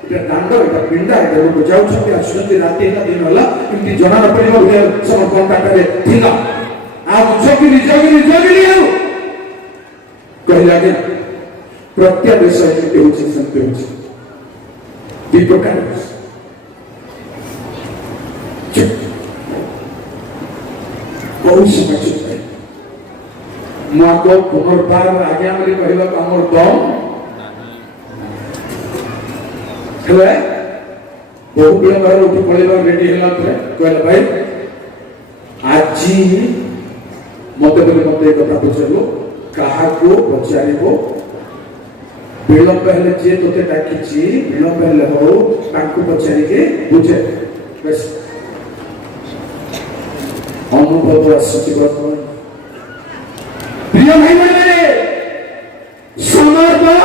এটা দাণ্ড এটা পিণ্ডা এটা লোক যাଉଛନ୍ତି ଆସୁଛନ୍ତି ରାତି ହେଲା ଦିନ ହେଲା ଏମିତି ଜଣା ନ ପଡ଼ିବ ସମର୍ପଣ କାଟାରେ ଥିଲା ଆଉ ଜଗିଲି ଆଉ କହିଲେ ଆଜ୍ଞା ପ୍ରତ୍ୟାଦେଶ ଏମିତି ହେଉଛି ସେମିତି ହେଉଛି ଦୁଇ ପ୍ରକାର କୋଉ ସମୟ ମୁଁ ଆଗ ପୁନର୍ବାର ଆଜ୍ଞା ବୋଲି କହିବାକୁ ଆମର ଦମ ହେଲେ ବହୁ ବିଳମ୍ବରେ ଉଠି ପଳେଇବା ରେଡି ହେଲା ପରେ କହିଲେ ଭାଇ ଆଜି ମତେ ଏ କଥା ପଚାରିବ କାହାକୁ ପଚାରିବ ବିଳମ୍ବ ହେଲେ ଯିଏ ତୋତେ ଡାକିଛି ବିଳମ୍ବ ହେଲେ ହଉ ତାଙ୍କୁ ପଚାରିକି ବୁଝେ ଅନୁଭବ ଆସୁଛି ବର୍ତ୍ତମାନ ପ୍ରିୟ ଭାଇମାନେ ସମର୍ପଣ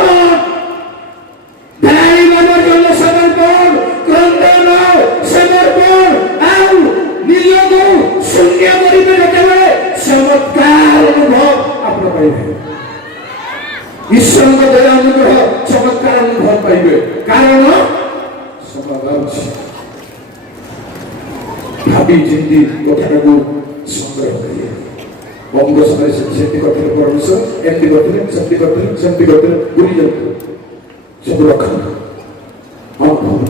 ଭାଇମାନଙ୍କ ଜন্য ସମର୍ପଣ କ୍ରନ୍ଦନ ସମର୍ପଣ ଆଉ ନିଜକୁ ଶୂନ୍ୟ କରିବେ ଯେତେବେଳେ ଚମତ୍କାର ଅନୁଭବ ଆପଣ ପାଇବେ ଈଶ୍ୱରଙ୍କ ଦୟା ଅନୁଗ୍ରହ ଚମତ୍କାର ଅନୁଭବ ପାଇବେ କାରଣ ସମୟ ଅଛି ଭାବି ଚିନ୍ତି କଥାଟାକୁ ସଂଗ୍ରହ କରିବେ ଅଙ୍ଗ ସମୟରେ ସେମିତି କରିଥିଲେ ପରମେଶ୍ୱର ଏମିତି କରିଥିଲେ ସେମିତି କରିଥିଲେ ଭୁଲି ଯାଉଥିଲେ ସବୁ ରଖନ୍ତୁ ଅନୁଭବ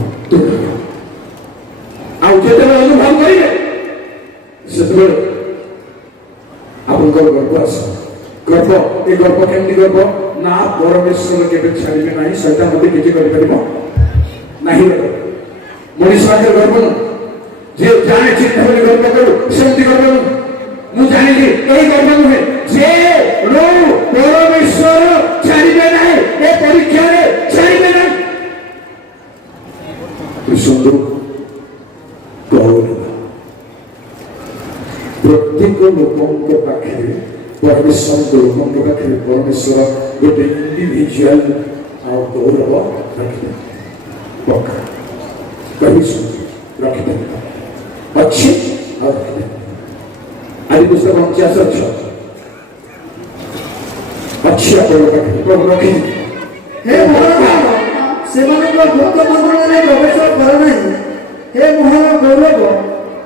ଆଉ ଯେତେବେଳେ ଅନୁଭବ କରିବେ ସେତେବେଳେ ଆପଣଙ୍କର ଗର୍ବ ଆସ ଗର୍ବ ଏ ଗର୍ବ କେମିତି ଗର୍ବ ନା ପରମେଶ୍ୱର କେବେ ଛାଡ଼ିବେ ନାହିଁ ସେଇଟା ମୋତେ କିଛି କରିପାରିବ ନାହିଁ ମଣିଷ ଆଗରେ ଗର୍ବ ନୁହଁ ଯେ ଜାଣେ ଚିନ୍ତା ବୋଲି ଗର୍ବ କରୁ ସେମିତି ଗର୍ବ ନୁହଁ ମୁଁ ଜାଣିଲି ଏହି ଗର୍ବ ନୁହେଁ ଯେ ପରମେଶ୍ୱର ଛାଡ଼ିବେ ନାହିଁ ଏ ପରୀକ୍ଷାରେ ଛାଡ଼ିବେ ନାହିଁ ସୁନ୍ଦର ପ୍ରତ୍ୟେକ ଲୋକଙ୍କ ପାଖରେ ପରମେଶ୍ୱରଙ୍କ ଲୋକଙ୍କ ପାଖରେ ପରମେଶ୍ୱର ଗୋଟେ ଇଣ୍ଡିଭିଜୁଆଲ ଆଉ ଗୌରବ ରଖିବେ ପକ୍କା କହି ରଖିବେ ଅଛି ଆଉ ରଖିବେ ଆଜି ପୁସ୍ତକ 49 ଅଛି ଆପଣଙ୍କ ପାଖରେ ପ୍ରଭୁ ରଖିବେ हे महाराज सेମାନଙ୍କ ଗୁପ୍ତ ମନ୍ଦିରରେ ପ୍ରବେଶ କର ନାହିଁ हे ମହାନ ଗୌରବ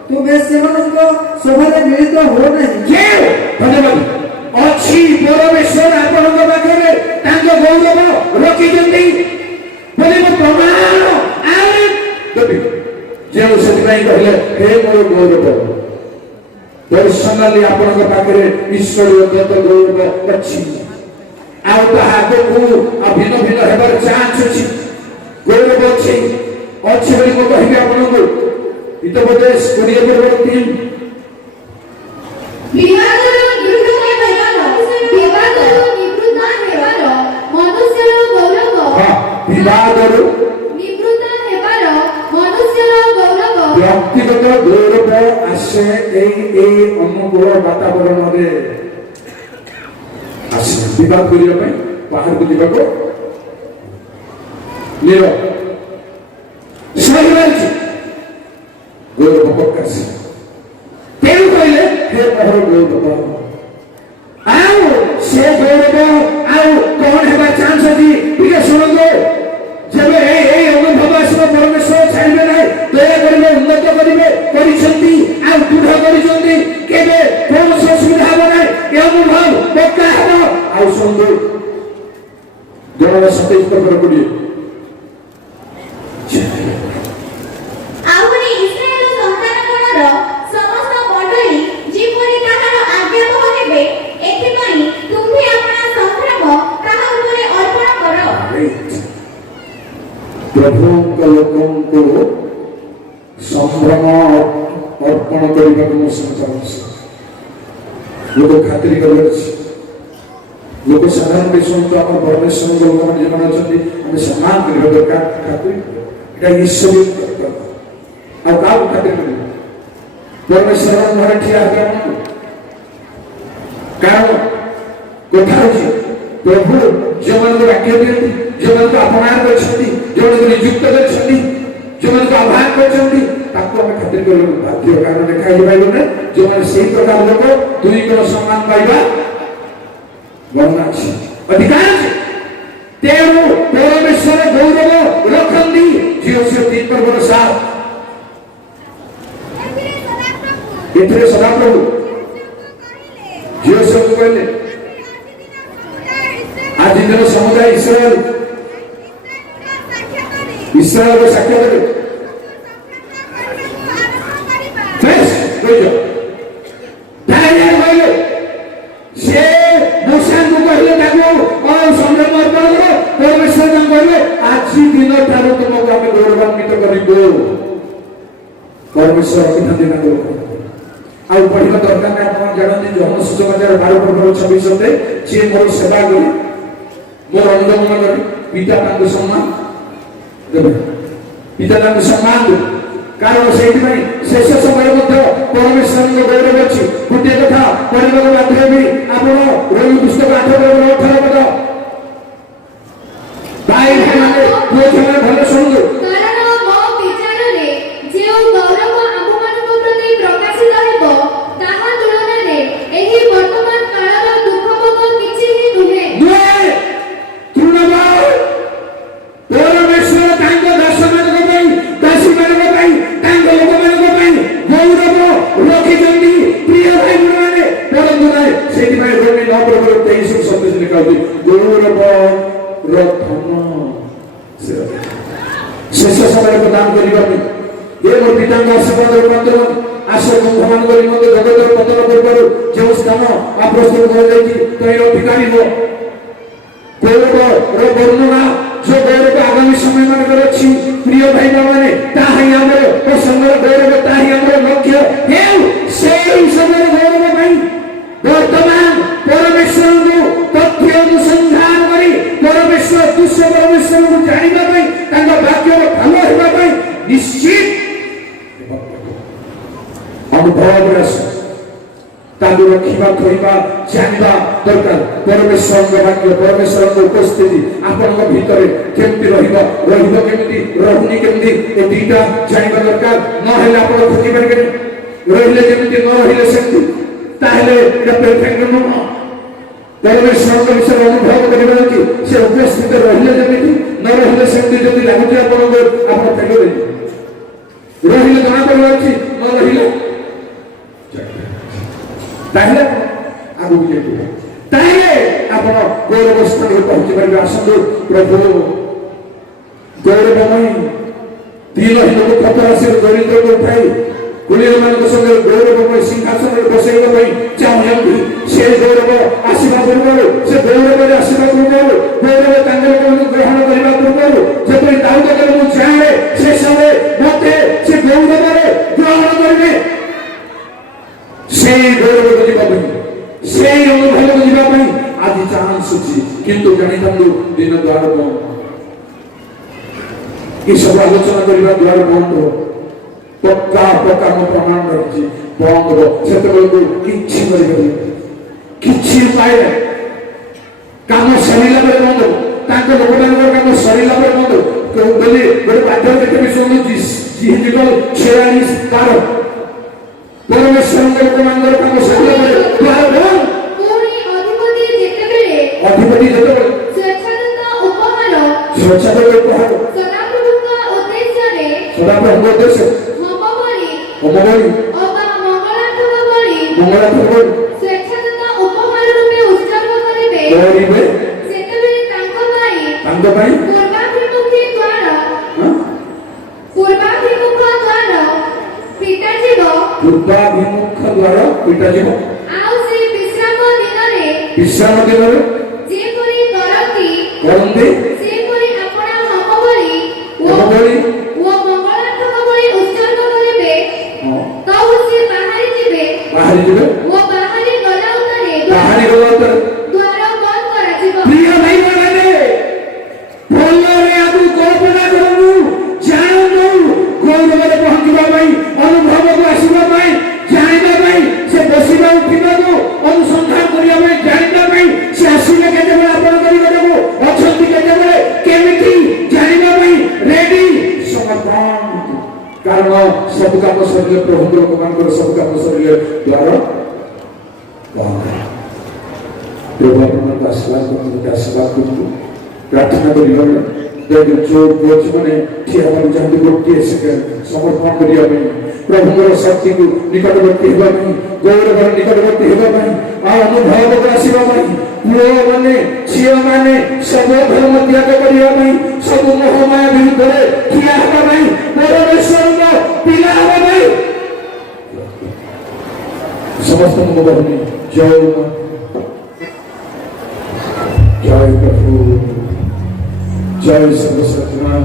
ତୁମେ ସେମାନଙ୍କ ସଭାରେ ମିଳିତ ହୁଅ ନାହିଁ ଧନ୍ୟବାଦ ଅଛି ପରମେଶ୍ୱର ଆପଣଙ୍କ ପାଖରେ ତାଙ୍କ ଗୌରବ ରଖିଛନ୍ତି ବୋଲି ମୁଁ ପ୍ରମାଣ ଦେବି ଯେଉଁ ସେଥିପାଇଁ କହିଲେ ହେ ମୋର ଗୌରବ ପର୍ସନାଲି ଆପଣଙ୍କ ପାଖରେ ଈଶ୍ୱରୀୟ ଦତ୍ତ ଗୌରବ ଅଛି ଆଉ ତାହା ଆଗକୁ ଭିନ୍ନ ଭିନ୍ନ ହେବାର ଚାନ୍ସ ଅଛି ଗୌରବ ଅଛି ବୋଲି ମୁଁ କହିବି ଆପଣଙ୍କୁ ହିତୋପଦେଶ 20:3 ବିବାଦରୁ ନିବୃତ୍ତ ହେବାର ମନୁଷ୍ୟର ଗୌରବ ବିବାଦରୁ ନିବୃତ୍ତ ହେବାର ମନୁଷ୍ୟର ଗୌରବ ବ୍ୟକ୍ତିଗତ ଗୌରବ ଆସେ ଏଇ ଅନୁକୂଳ ବାତାବରଣରେ ଆସେ ବିବାଦ କରିବା ପାଇଁ ବାହାରକୁ ଯିବାକୁ ସହିବାଛି ଗୌରବ ପ୍ରକାଶ ତେଣୁ କହିଲେ ହେ ମୋର ଗୌରବ ଆଉ ସେ ଗୌରବ ଆଉ କଣ ହେବା ଚାନ୍ସ ଅଛି ଟିକେ ଶୁଣନ୍ତୁ ଯେବେ ଏଇ ଅନୁଭବ ଆସିବ ପରମେଶ୍ୱର ଛାଡ଼ିବେ ନାହିଁ ଦୟା କରିବେ ଉନ୍ନତ କରିବେ କରିଛନ୍ତି ଆଉ ଦୃଢ଼ କରିଛନ୍ତି କେବେ କୌଣସି ଅସୁବିଧା ହେବ ନାହିଁ ଏ ଅନୁଭବ ପକ୍କା ହେବ ଆଉ ଶୁଣନ୍ତୁ ଜଣର 27:20 ଆହୁରି ଇସ୍ରାଏଲ ସନ୍ତାନଗଣର ସମସ୍ତ ମଣ୍ଡଳୀ ଯେପରି ତାହାର ଆଜ୍ଞାବହ ହେବେ ଏଥିପାଇଁ ତୁମ୍ଭେ ଆପଣା ସଂଗ୍ରାମ ତାହା ଉପରେ ଅର୍ପଣ କର ପ୍ରଭୁଙ୍କ ଲୋକଙ୍କୁ ସଂଭ୍ରମ ଅର୍ପଣ କରିବାକୁ ମୁଁ ଚାହୁଁଛି ଲୋକ ଖାତିରି କରିବାର ଅଛି ଲୋକ ସାଧାରଣ ଶୁଣନ୍ତୁ ଆମ ପରମେଶ୍ୱରଙ୍କ ଲୋକମାନେ ଯେଉଁମାନେ ଅଛନ୍ତି ଆମେ ସମ୍ମାନ କରିବା ଦରକାର ଖାତିରି এটা ঈশ্বরীয় কর্তব্য ଆଉ କାହାକୁ ଖାତିର କରିବ ପରମେଶ୍ୱର ଘରେ ଠିଆ ହେବେ ଆପଣଙ୍କୁ କାରଣ କଥା ହେଉଛି ପ୍ରଭୁ ଯେଉଁମାନଙ୍କୁ ବାକ୍ୟ ଦିଅନ୍ତି ଯେଉଁମାନଙ୍କୁ ଆପଣାର କରିଛନ୍ତି ଯେଉଁମାନଙ୍କୁ ନିଯୁକ୍ତ କରିଛନ୍ତି ଯେଉଁମାନଙ୍କୁ ଆହ୍ୱାନ କରିଛନ୍ତି ତାଙ୍କୁ ଆମେ ଖାତିର କରିବାକୁ ବାଧ୍ୟ କାରଣ ଲେଖା ହେଇପାରିବନି ଯେଉଁମାନେ ସେଇ ପ୍ରକାର ଲୋକ 2 ଗୁଣ ସମ୍ମାନ ପାଇବା ବର୍ଣ୍ଣନା ଅଛି ଅଧିକାର ଅଛି ତେଣୁ ପରମେଶ୍ୱର ଗୌରବ ରଖନ୍ତି ଝିଅ 3:7 ଏଥିରେ ସଦାପ୍ରଭୁ ଝିଅ ସବୁ କହିଲେ ଆଜି ଦିନ ସମୁଦାୟ ଇସ୍ରାଏଲର ସାକ୍ଷ୍ୟ ଦେବେ କହିଲେ ସେ ମୂଷାଙ୍କୁ କହିଲେ ତାକୁ ସଂଗ୍ରାମ ଅର୍ପଣ କର ପରମେଶ୍ୱର କହିଲେ ଆଜି ଦିନ ଠାରୁ ତୁମକୁ ଆମେ ପରମେଶ୍ୱର ରଖିଥାନ୍ତି ତାଙ୍କ ଲୋକ। ଆଉ ପଢିବା ଦରକାର ନାହିଁ, ଆପଣ ଜାଣନ୍ତି ଜନ୍ମ ସୂଚକାଚାର 12:26 ସିଏ ମୋର ସେବା କରି ମୋର ଅନୁଗମନ କରି ପିତା ତାଙ୍କୁ ସମ୍ମାନ ଦେବେ, ପିତା ତାଙ୍କୁ ସମ୍ମାନ ଦେବେ। କାରଣ ସେଇଥିପାଇଁ ଶେଷ ସମୟରେ ମଧ୍ୟ ପରମେଶ୍ୱରଙ୍କ ଗୌରବ ଅଛି। ଗୋଟିଏ କଥା ପଢିବାକୁ ବାଧ୍ୟ ହେବି, ଆପଣ ରୋମୀ ପୁସ୍ତକ 8:18 ଭାଇ ଭାଇମାନେ ପୁଅ ଝିଅମାନେ ଭଲ ଶୁଣନ୍ତୁ। କାରଣ ମୋ ବିଚାରରେ ଯେଉଁ ଗୌରବ ଆମ୍ଭମାନଙ୍କ ପ୍ରତି ପ୍ରକାଶିତ ହେବ, ତାହା ତୁଳନାରେ ଏହି ବର୍ତ୍ତମାନ କାଳର ଦୁଃଖ ଭୋଗ କିଛି ହିଁ ନୁହେଁ। ପରମେଶ୍ୱର ତାଙ୍କ ଦାସମାନଙ୍କ ପାଇଁ, ଦାସୀମାନଙ୍କ ପାଇଁ, ତାଙ୍କ ଲୋକମାନଙ୍କ ପାଇଁ ଗୌରବ ରଖିଛନ୍ତି ପ୍ରିୟ ଭାଇ ଭଉଣୀମାନେ। ପରନ୍ତୁ ନାହିଁ ସେଇଥିପାଇଁ ରୋମୀ 9:23-27 ଲେଖା ହେଉଛି ଗୌରବ ଧନ ଶେଷ ସମୟରେ ପ୍ରଦାନ କରିବା ପାଇଁ ଏ ମୋ ପିତାଙ୍କ ଆଶୀର୍ବାଦର ପାତ୍ର ଆଶ ବନ୍ଧମାନ କରି ମଧ୍ୟ ଜଗତର ପତନ ପୂର୍ବରୁ ଯେଉଁ ସ୍ଥାନ ପ୍ରସ୍ତୁତ କରାଯାଇଛି ତୈଳ ଭିକାରୀ ଗୌରବର ବର୍ଣ୍ଣନା जो गौरव आगामी समय ମାନଙ୍କର ଅଛି ପ୍ରିୟ ଭାଇ ମାନେ, ତାହା ହିଁ ଆମର ପ୍ରସଙ୍ଗର ଗୌରବ, ତାହା ହିଁ ଆମର ଲକ୍ଷ୍ୟ ହେଉ। ସେହି ସମୟର ଗୌରବ ପାଇଁ ବର୍ତ୍ତମାନ ପରମେଶ୍ୱରଙ୍କୁ ତଥ୍ୟ ଅନୁସନ୍ଧାନ କରି ପରମେଶ୍ୱର ଦୃଶ୍ୟ ପରମେଶ୍ୱରଙ୍କୁ ଜାଣିବା ପାଇଁ, ତାଙ୍କ ବାକ୍ୟର ଭଲ ହେବା ପାଇଁ ନିଶ୍ଚିତ ଅନୁଭବରେ ଆସ ତାକୁ ରଖିବା, କହିବା, ଜାଣିବା ଦରକାର। ପରମେଶ୍ୱରଙ୍କ ବାକ୍ୟ, ପରମେଶ୍ୱରଙ୍କ ଉପସ୍ଥିତି ଆପଣଙ୍କ ଭିତରେ କେମିତି ରହିବ, କେମିତି ରହୁନି କେମିତି, ଏ ଦିଟା ଜାଣିବା ଦରକାର। ନହେଲେ ଆପଣ ଖୋଜି ପାରିବେନି। ରହିଲେ ଯେମିତି, ନ ରହିଲେ ସେମିତି, ତାହେଲେ ଏଇଟା ପରଫେକ୍ଟ ନୁହଁ। ପରମେଶ୍ୱରଙ୍କ ବିଷୟରେ ଅନୁଭବ କରିବାର ଅଛି। ସେ ଉପସ୍ଥିତ ରହିଲେ ଯେମିତି, ନ ରହିଲେ ସେମିତି ଯଦି ଲାଗୁଛି ଆପଣଙ୍କୁ, ଆପଣ ଫେଲ ରହିବେ। ରହିଲେ ଜଣା ପଡ଼ିବାର ଅଛି, ନ ରହିଲେ ତାହେଲେ ଆଗକୁ ଯାଇପାରିବେ, ତାହେଲେ ଆପଣ ଗୌରବ ସ୍ଥାନରେ ପହଞ୍ଚି ପାରିବେ। ଆସନ୍ତୁ ପ୍ରଭୁ ଗୌରବମୟ ଦିନହୀନକୁ ଖତରାଶିର ଦରିଦ୍ରକୁ ଉଠାଇ କୁଳୀନମାନଙ୍କ ସଙ୍ଗରେ ଗୌରବମୟ ସିଂହାସନରେ ବସାଇବା ପାଇଁ ଚାହୁଁଛନ୍ତି। ସେ ଗୌରବ ଆସିବା ପୂର୍ବରୁ, ସେ ଗୌରବରେ ଆସିବା ପୂର୍ବରୁ, ଗୌରବ ତାଙ୍କ ଲୋକଙ୍କୁ ଗ୍ରହଣ କରିବା ପୂର୍ବରୁ ଯେପରି ଦାଉଦ କହିଲେ ମୁଁ ଚାହେଁ ସେ ସମୟରେ ମତେ ସେ ଗୌରବରେ ଗ୍ରହଣ କରିବେ। সেই গৌরবକୁ ଯିବା ପାଇଁ, সেই ଅନୁଭବକୁ ଯିବା ପାଇଁ ଆଜି ଚାନ୍ସ ଅଛି। କିନ୍ତୁ ଜାଣିଥାନ୍ତୁ ଦିନ ଦ୍ୱାର ବନ୍ଦ, ଏସବୁ ଆଲୋଚନା କରିବା ଦ୍ୱାର ବନ୍ଦ ହେବ। ପକ୍କା ମୋ ପ୍ରମାଣ ରହିଛି ବନ୍ଦ ହେବ। ସେତେବେଳକୁ କିଛି କରିପାରିବେ, କିଛି ଉପାୟ ନାହିଁ। କାମ ସରିଲା ପରେ ବନ୍ଦ ହେବ, ତାଙ୍କ ଲୋକମାନଙ୍କର କାମ ସରିଲା ପରେ ବନ୍ଦ ହେବ ବୋଲି ଗୋଟେ ବାଧ୍ୟ ଦେଖିବି ଶୁଣୁଛି। ପରମେଶ୍ୱରଙ୍କ ଲୋକମାନଙ୍କର କାମ ସରିଲା ପରେ ଦ୍ୱାର ବନ୍ଦ। ପୁଣି ଅଧିପତି ଯେତେବେଳେ ସ୍ୱେଚ୍ଛାଦତ୍ତ ଉପହାର ସଦାପ୍ରଭୁଙ୍କ ଉଦ୍ଦେଶ୍ୟରେ ହବ ଭଳି ଅବା ମଙ୍ଗଳାର୍ଥକ ଭଳି ସ୍ୱେଚ୍ଛାଦତ୍ତ ଉପହାର ରୂପେ ଉତ୍ସର୍ଗ କରିବେ, ସେତେବେଳେ ତାଙ୍କ ପାଇଁ ପୂର୍ବାଭିମୁଖୀ ଦ୍ୱାର ପିଟାଯିବ। ଆଉ ସେ ବିଶ୍ରାମ ଦିନରେ ଯେପରି କରନ୍ତି ସେପରି ଆପଣ ହମ ଭଳି ଓ ମଙ୍ଗଳାର୍ଥକ ଭଳି ଉତ୍ସର୍ଗ କରିବେ। ତଉ ସେ ବାହାରି ଯିବେ ଓ ବାହାରି ଗଲା ଉତ୍ତରେ ଦ୍ୱାର ବନ୍ଦ କରାଯିବ। ପ୍ରିୟ ଭାଇମାନେ, ଭଲରେ ଆକୁ କଳ୍ପନା କରନ୍ତୁ, ଜାଣନ୍ତୁ ଗୌରବରେ ପହଞ୍ଚିବା ପାଇଁ, ଅନୁଭବକୁ ଆସିବା ପାଇଁ, ଜାଣିବା ପାଇଁ, ସେ ବସିବା ଉଠିବାକୁ ଅନୁସନ୍ଧାନ କରିବା ପାଇଁ, ଜାଣିବା ପାଇଁ ସେ ଆସିଲେ କେତେବେଳେ, ଆପଣଙ୍କ ନିକଟକୁ ଅଛନ୍ତି କେତେବେଳେ, କେମିତି ଜାଣିବା ପାଇଁ ରେଡି ସମର୍ପଣ। କାରଣ ସବୁ କାମ ସରିଲେ, ପ୍ରଭୁଙ୍କ ଲୋକମାନଙ୍କର ସବୁ କାମ ସରିଲେ ଦ୍ୱାର ବନ୍ଦ। ପ୍ରଭୁ ଆପଣଙ୍କ ଆଶୀର୍ବାଦ କରନ୍ତୁ, ପ୍ରାର୍ଥନା କରିବା। ଯୋଉ ପୁଅମାନେ ଠିଆ ହେବାକୁ ଚାହାନ୍ତି, ଗୋଟିଏ ସେକେଣ୍ଡ ସମର୍ପଣ କରିବା ପାଇଁ, ପ୍ରଭୁଙ୍କର ଶକ୍ତିକୁ ନିକଟବର୍ତ୍ତୀ ହେବା ପାଇଁ, ଗୌରବର ନିକଟବର୍ତ୍ତୀ ହେବା ପାଇଁ, ଆଉ ଅନୁଭବକୁ ଆସିବା ପାଇଁ, ପୁଅମାନେ ଝିଅମାନେ ସବୁ ଧର୍ମ ତ୍ୟାଗ କରିବା ପାଇଁ, ସବୁ ମୋହମାୟା ବିରୁଦ୍ଧରେ ଠିଆ ହେବା ପାଇଁ, ପରମେଶ୍ୱରଙ୍କ ପିଲା ହେବା ପାଇଁ ସମସ୍ତଙ୍କୁ ବହୁନି ଜୟ ଜୟ ପ୍ରଭୁ, ଜୟ ସର୍ବଶକ୍ତିମାନ।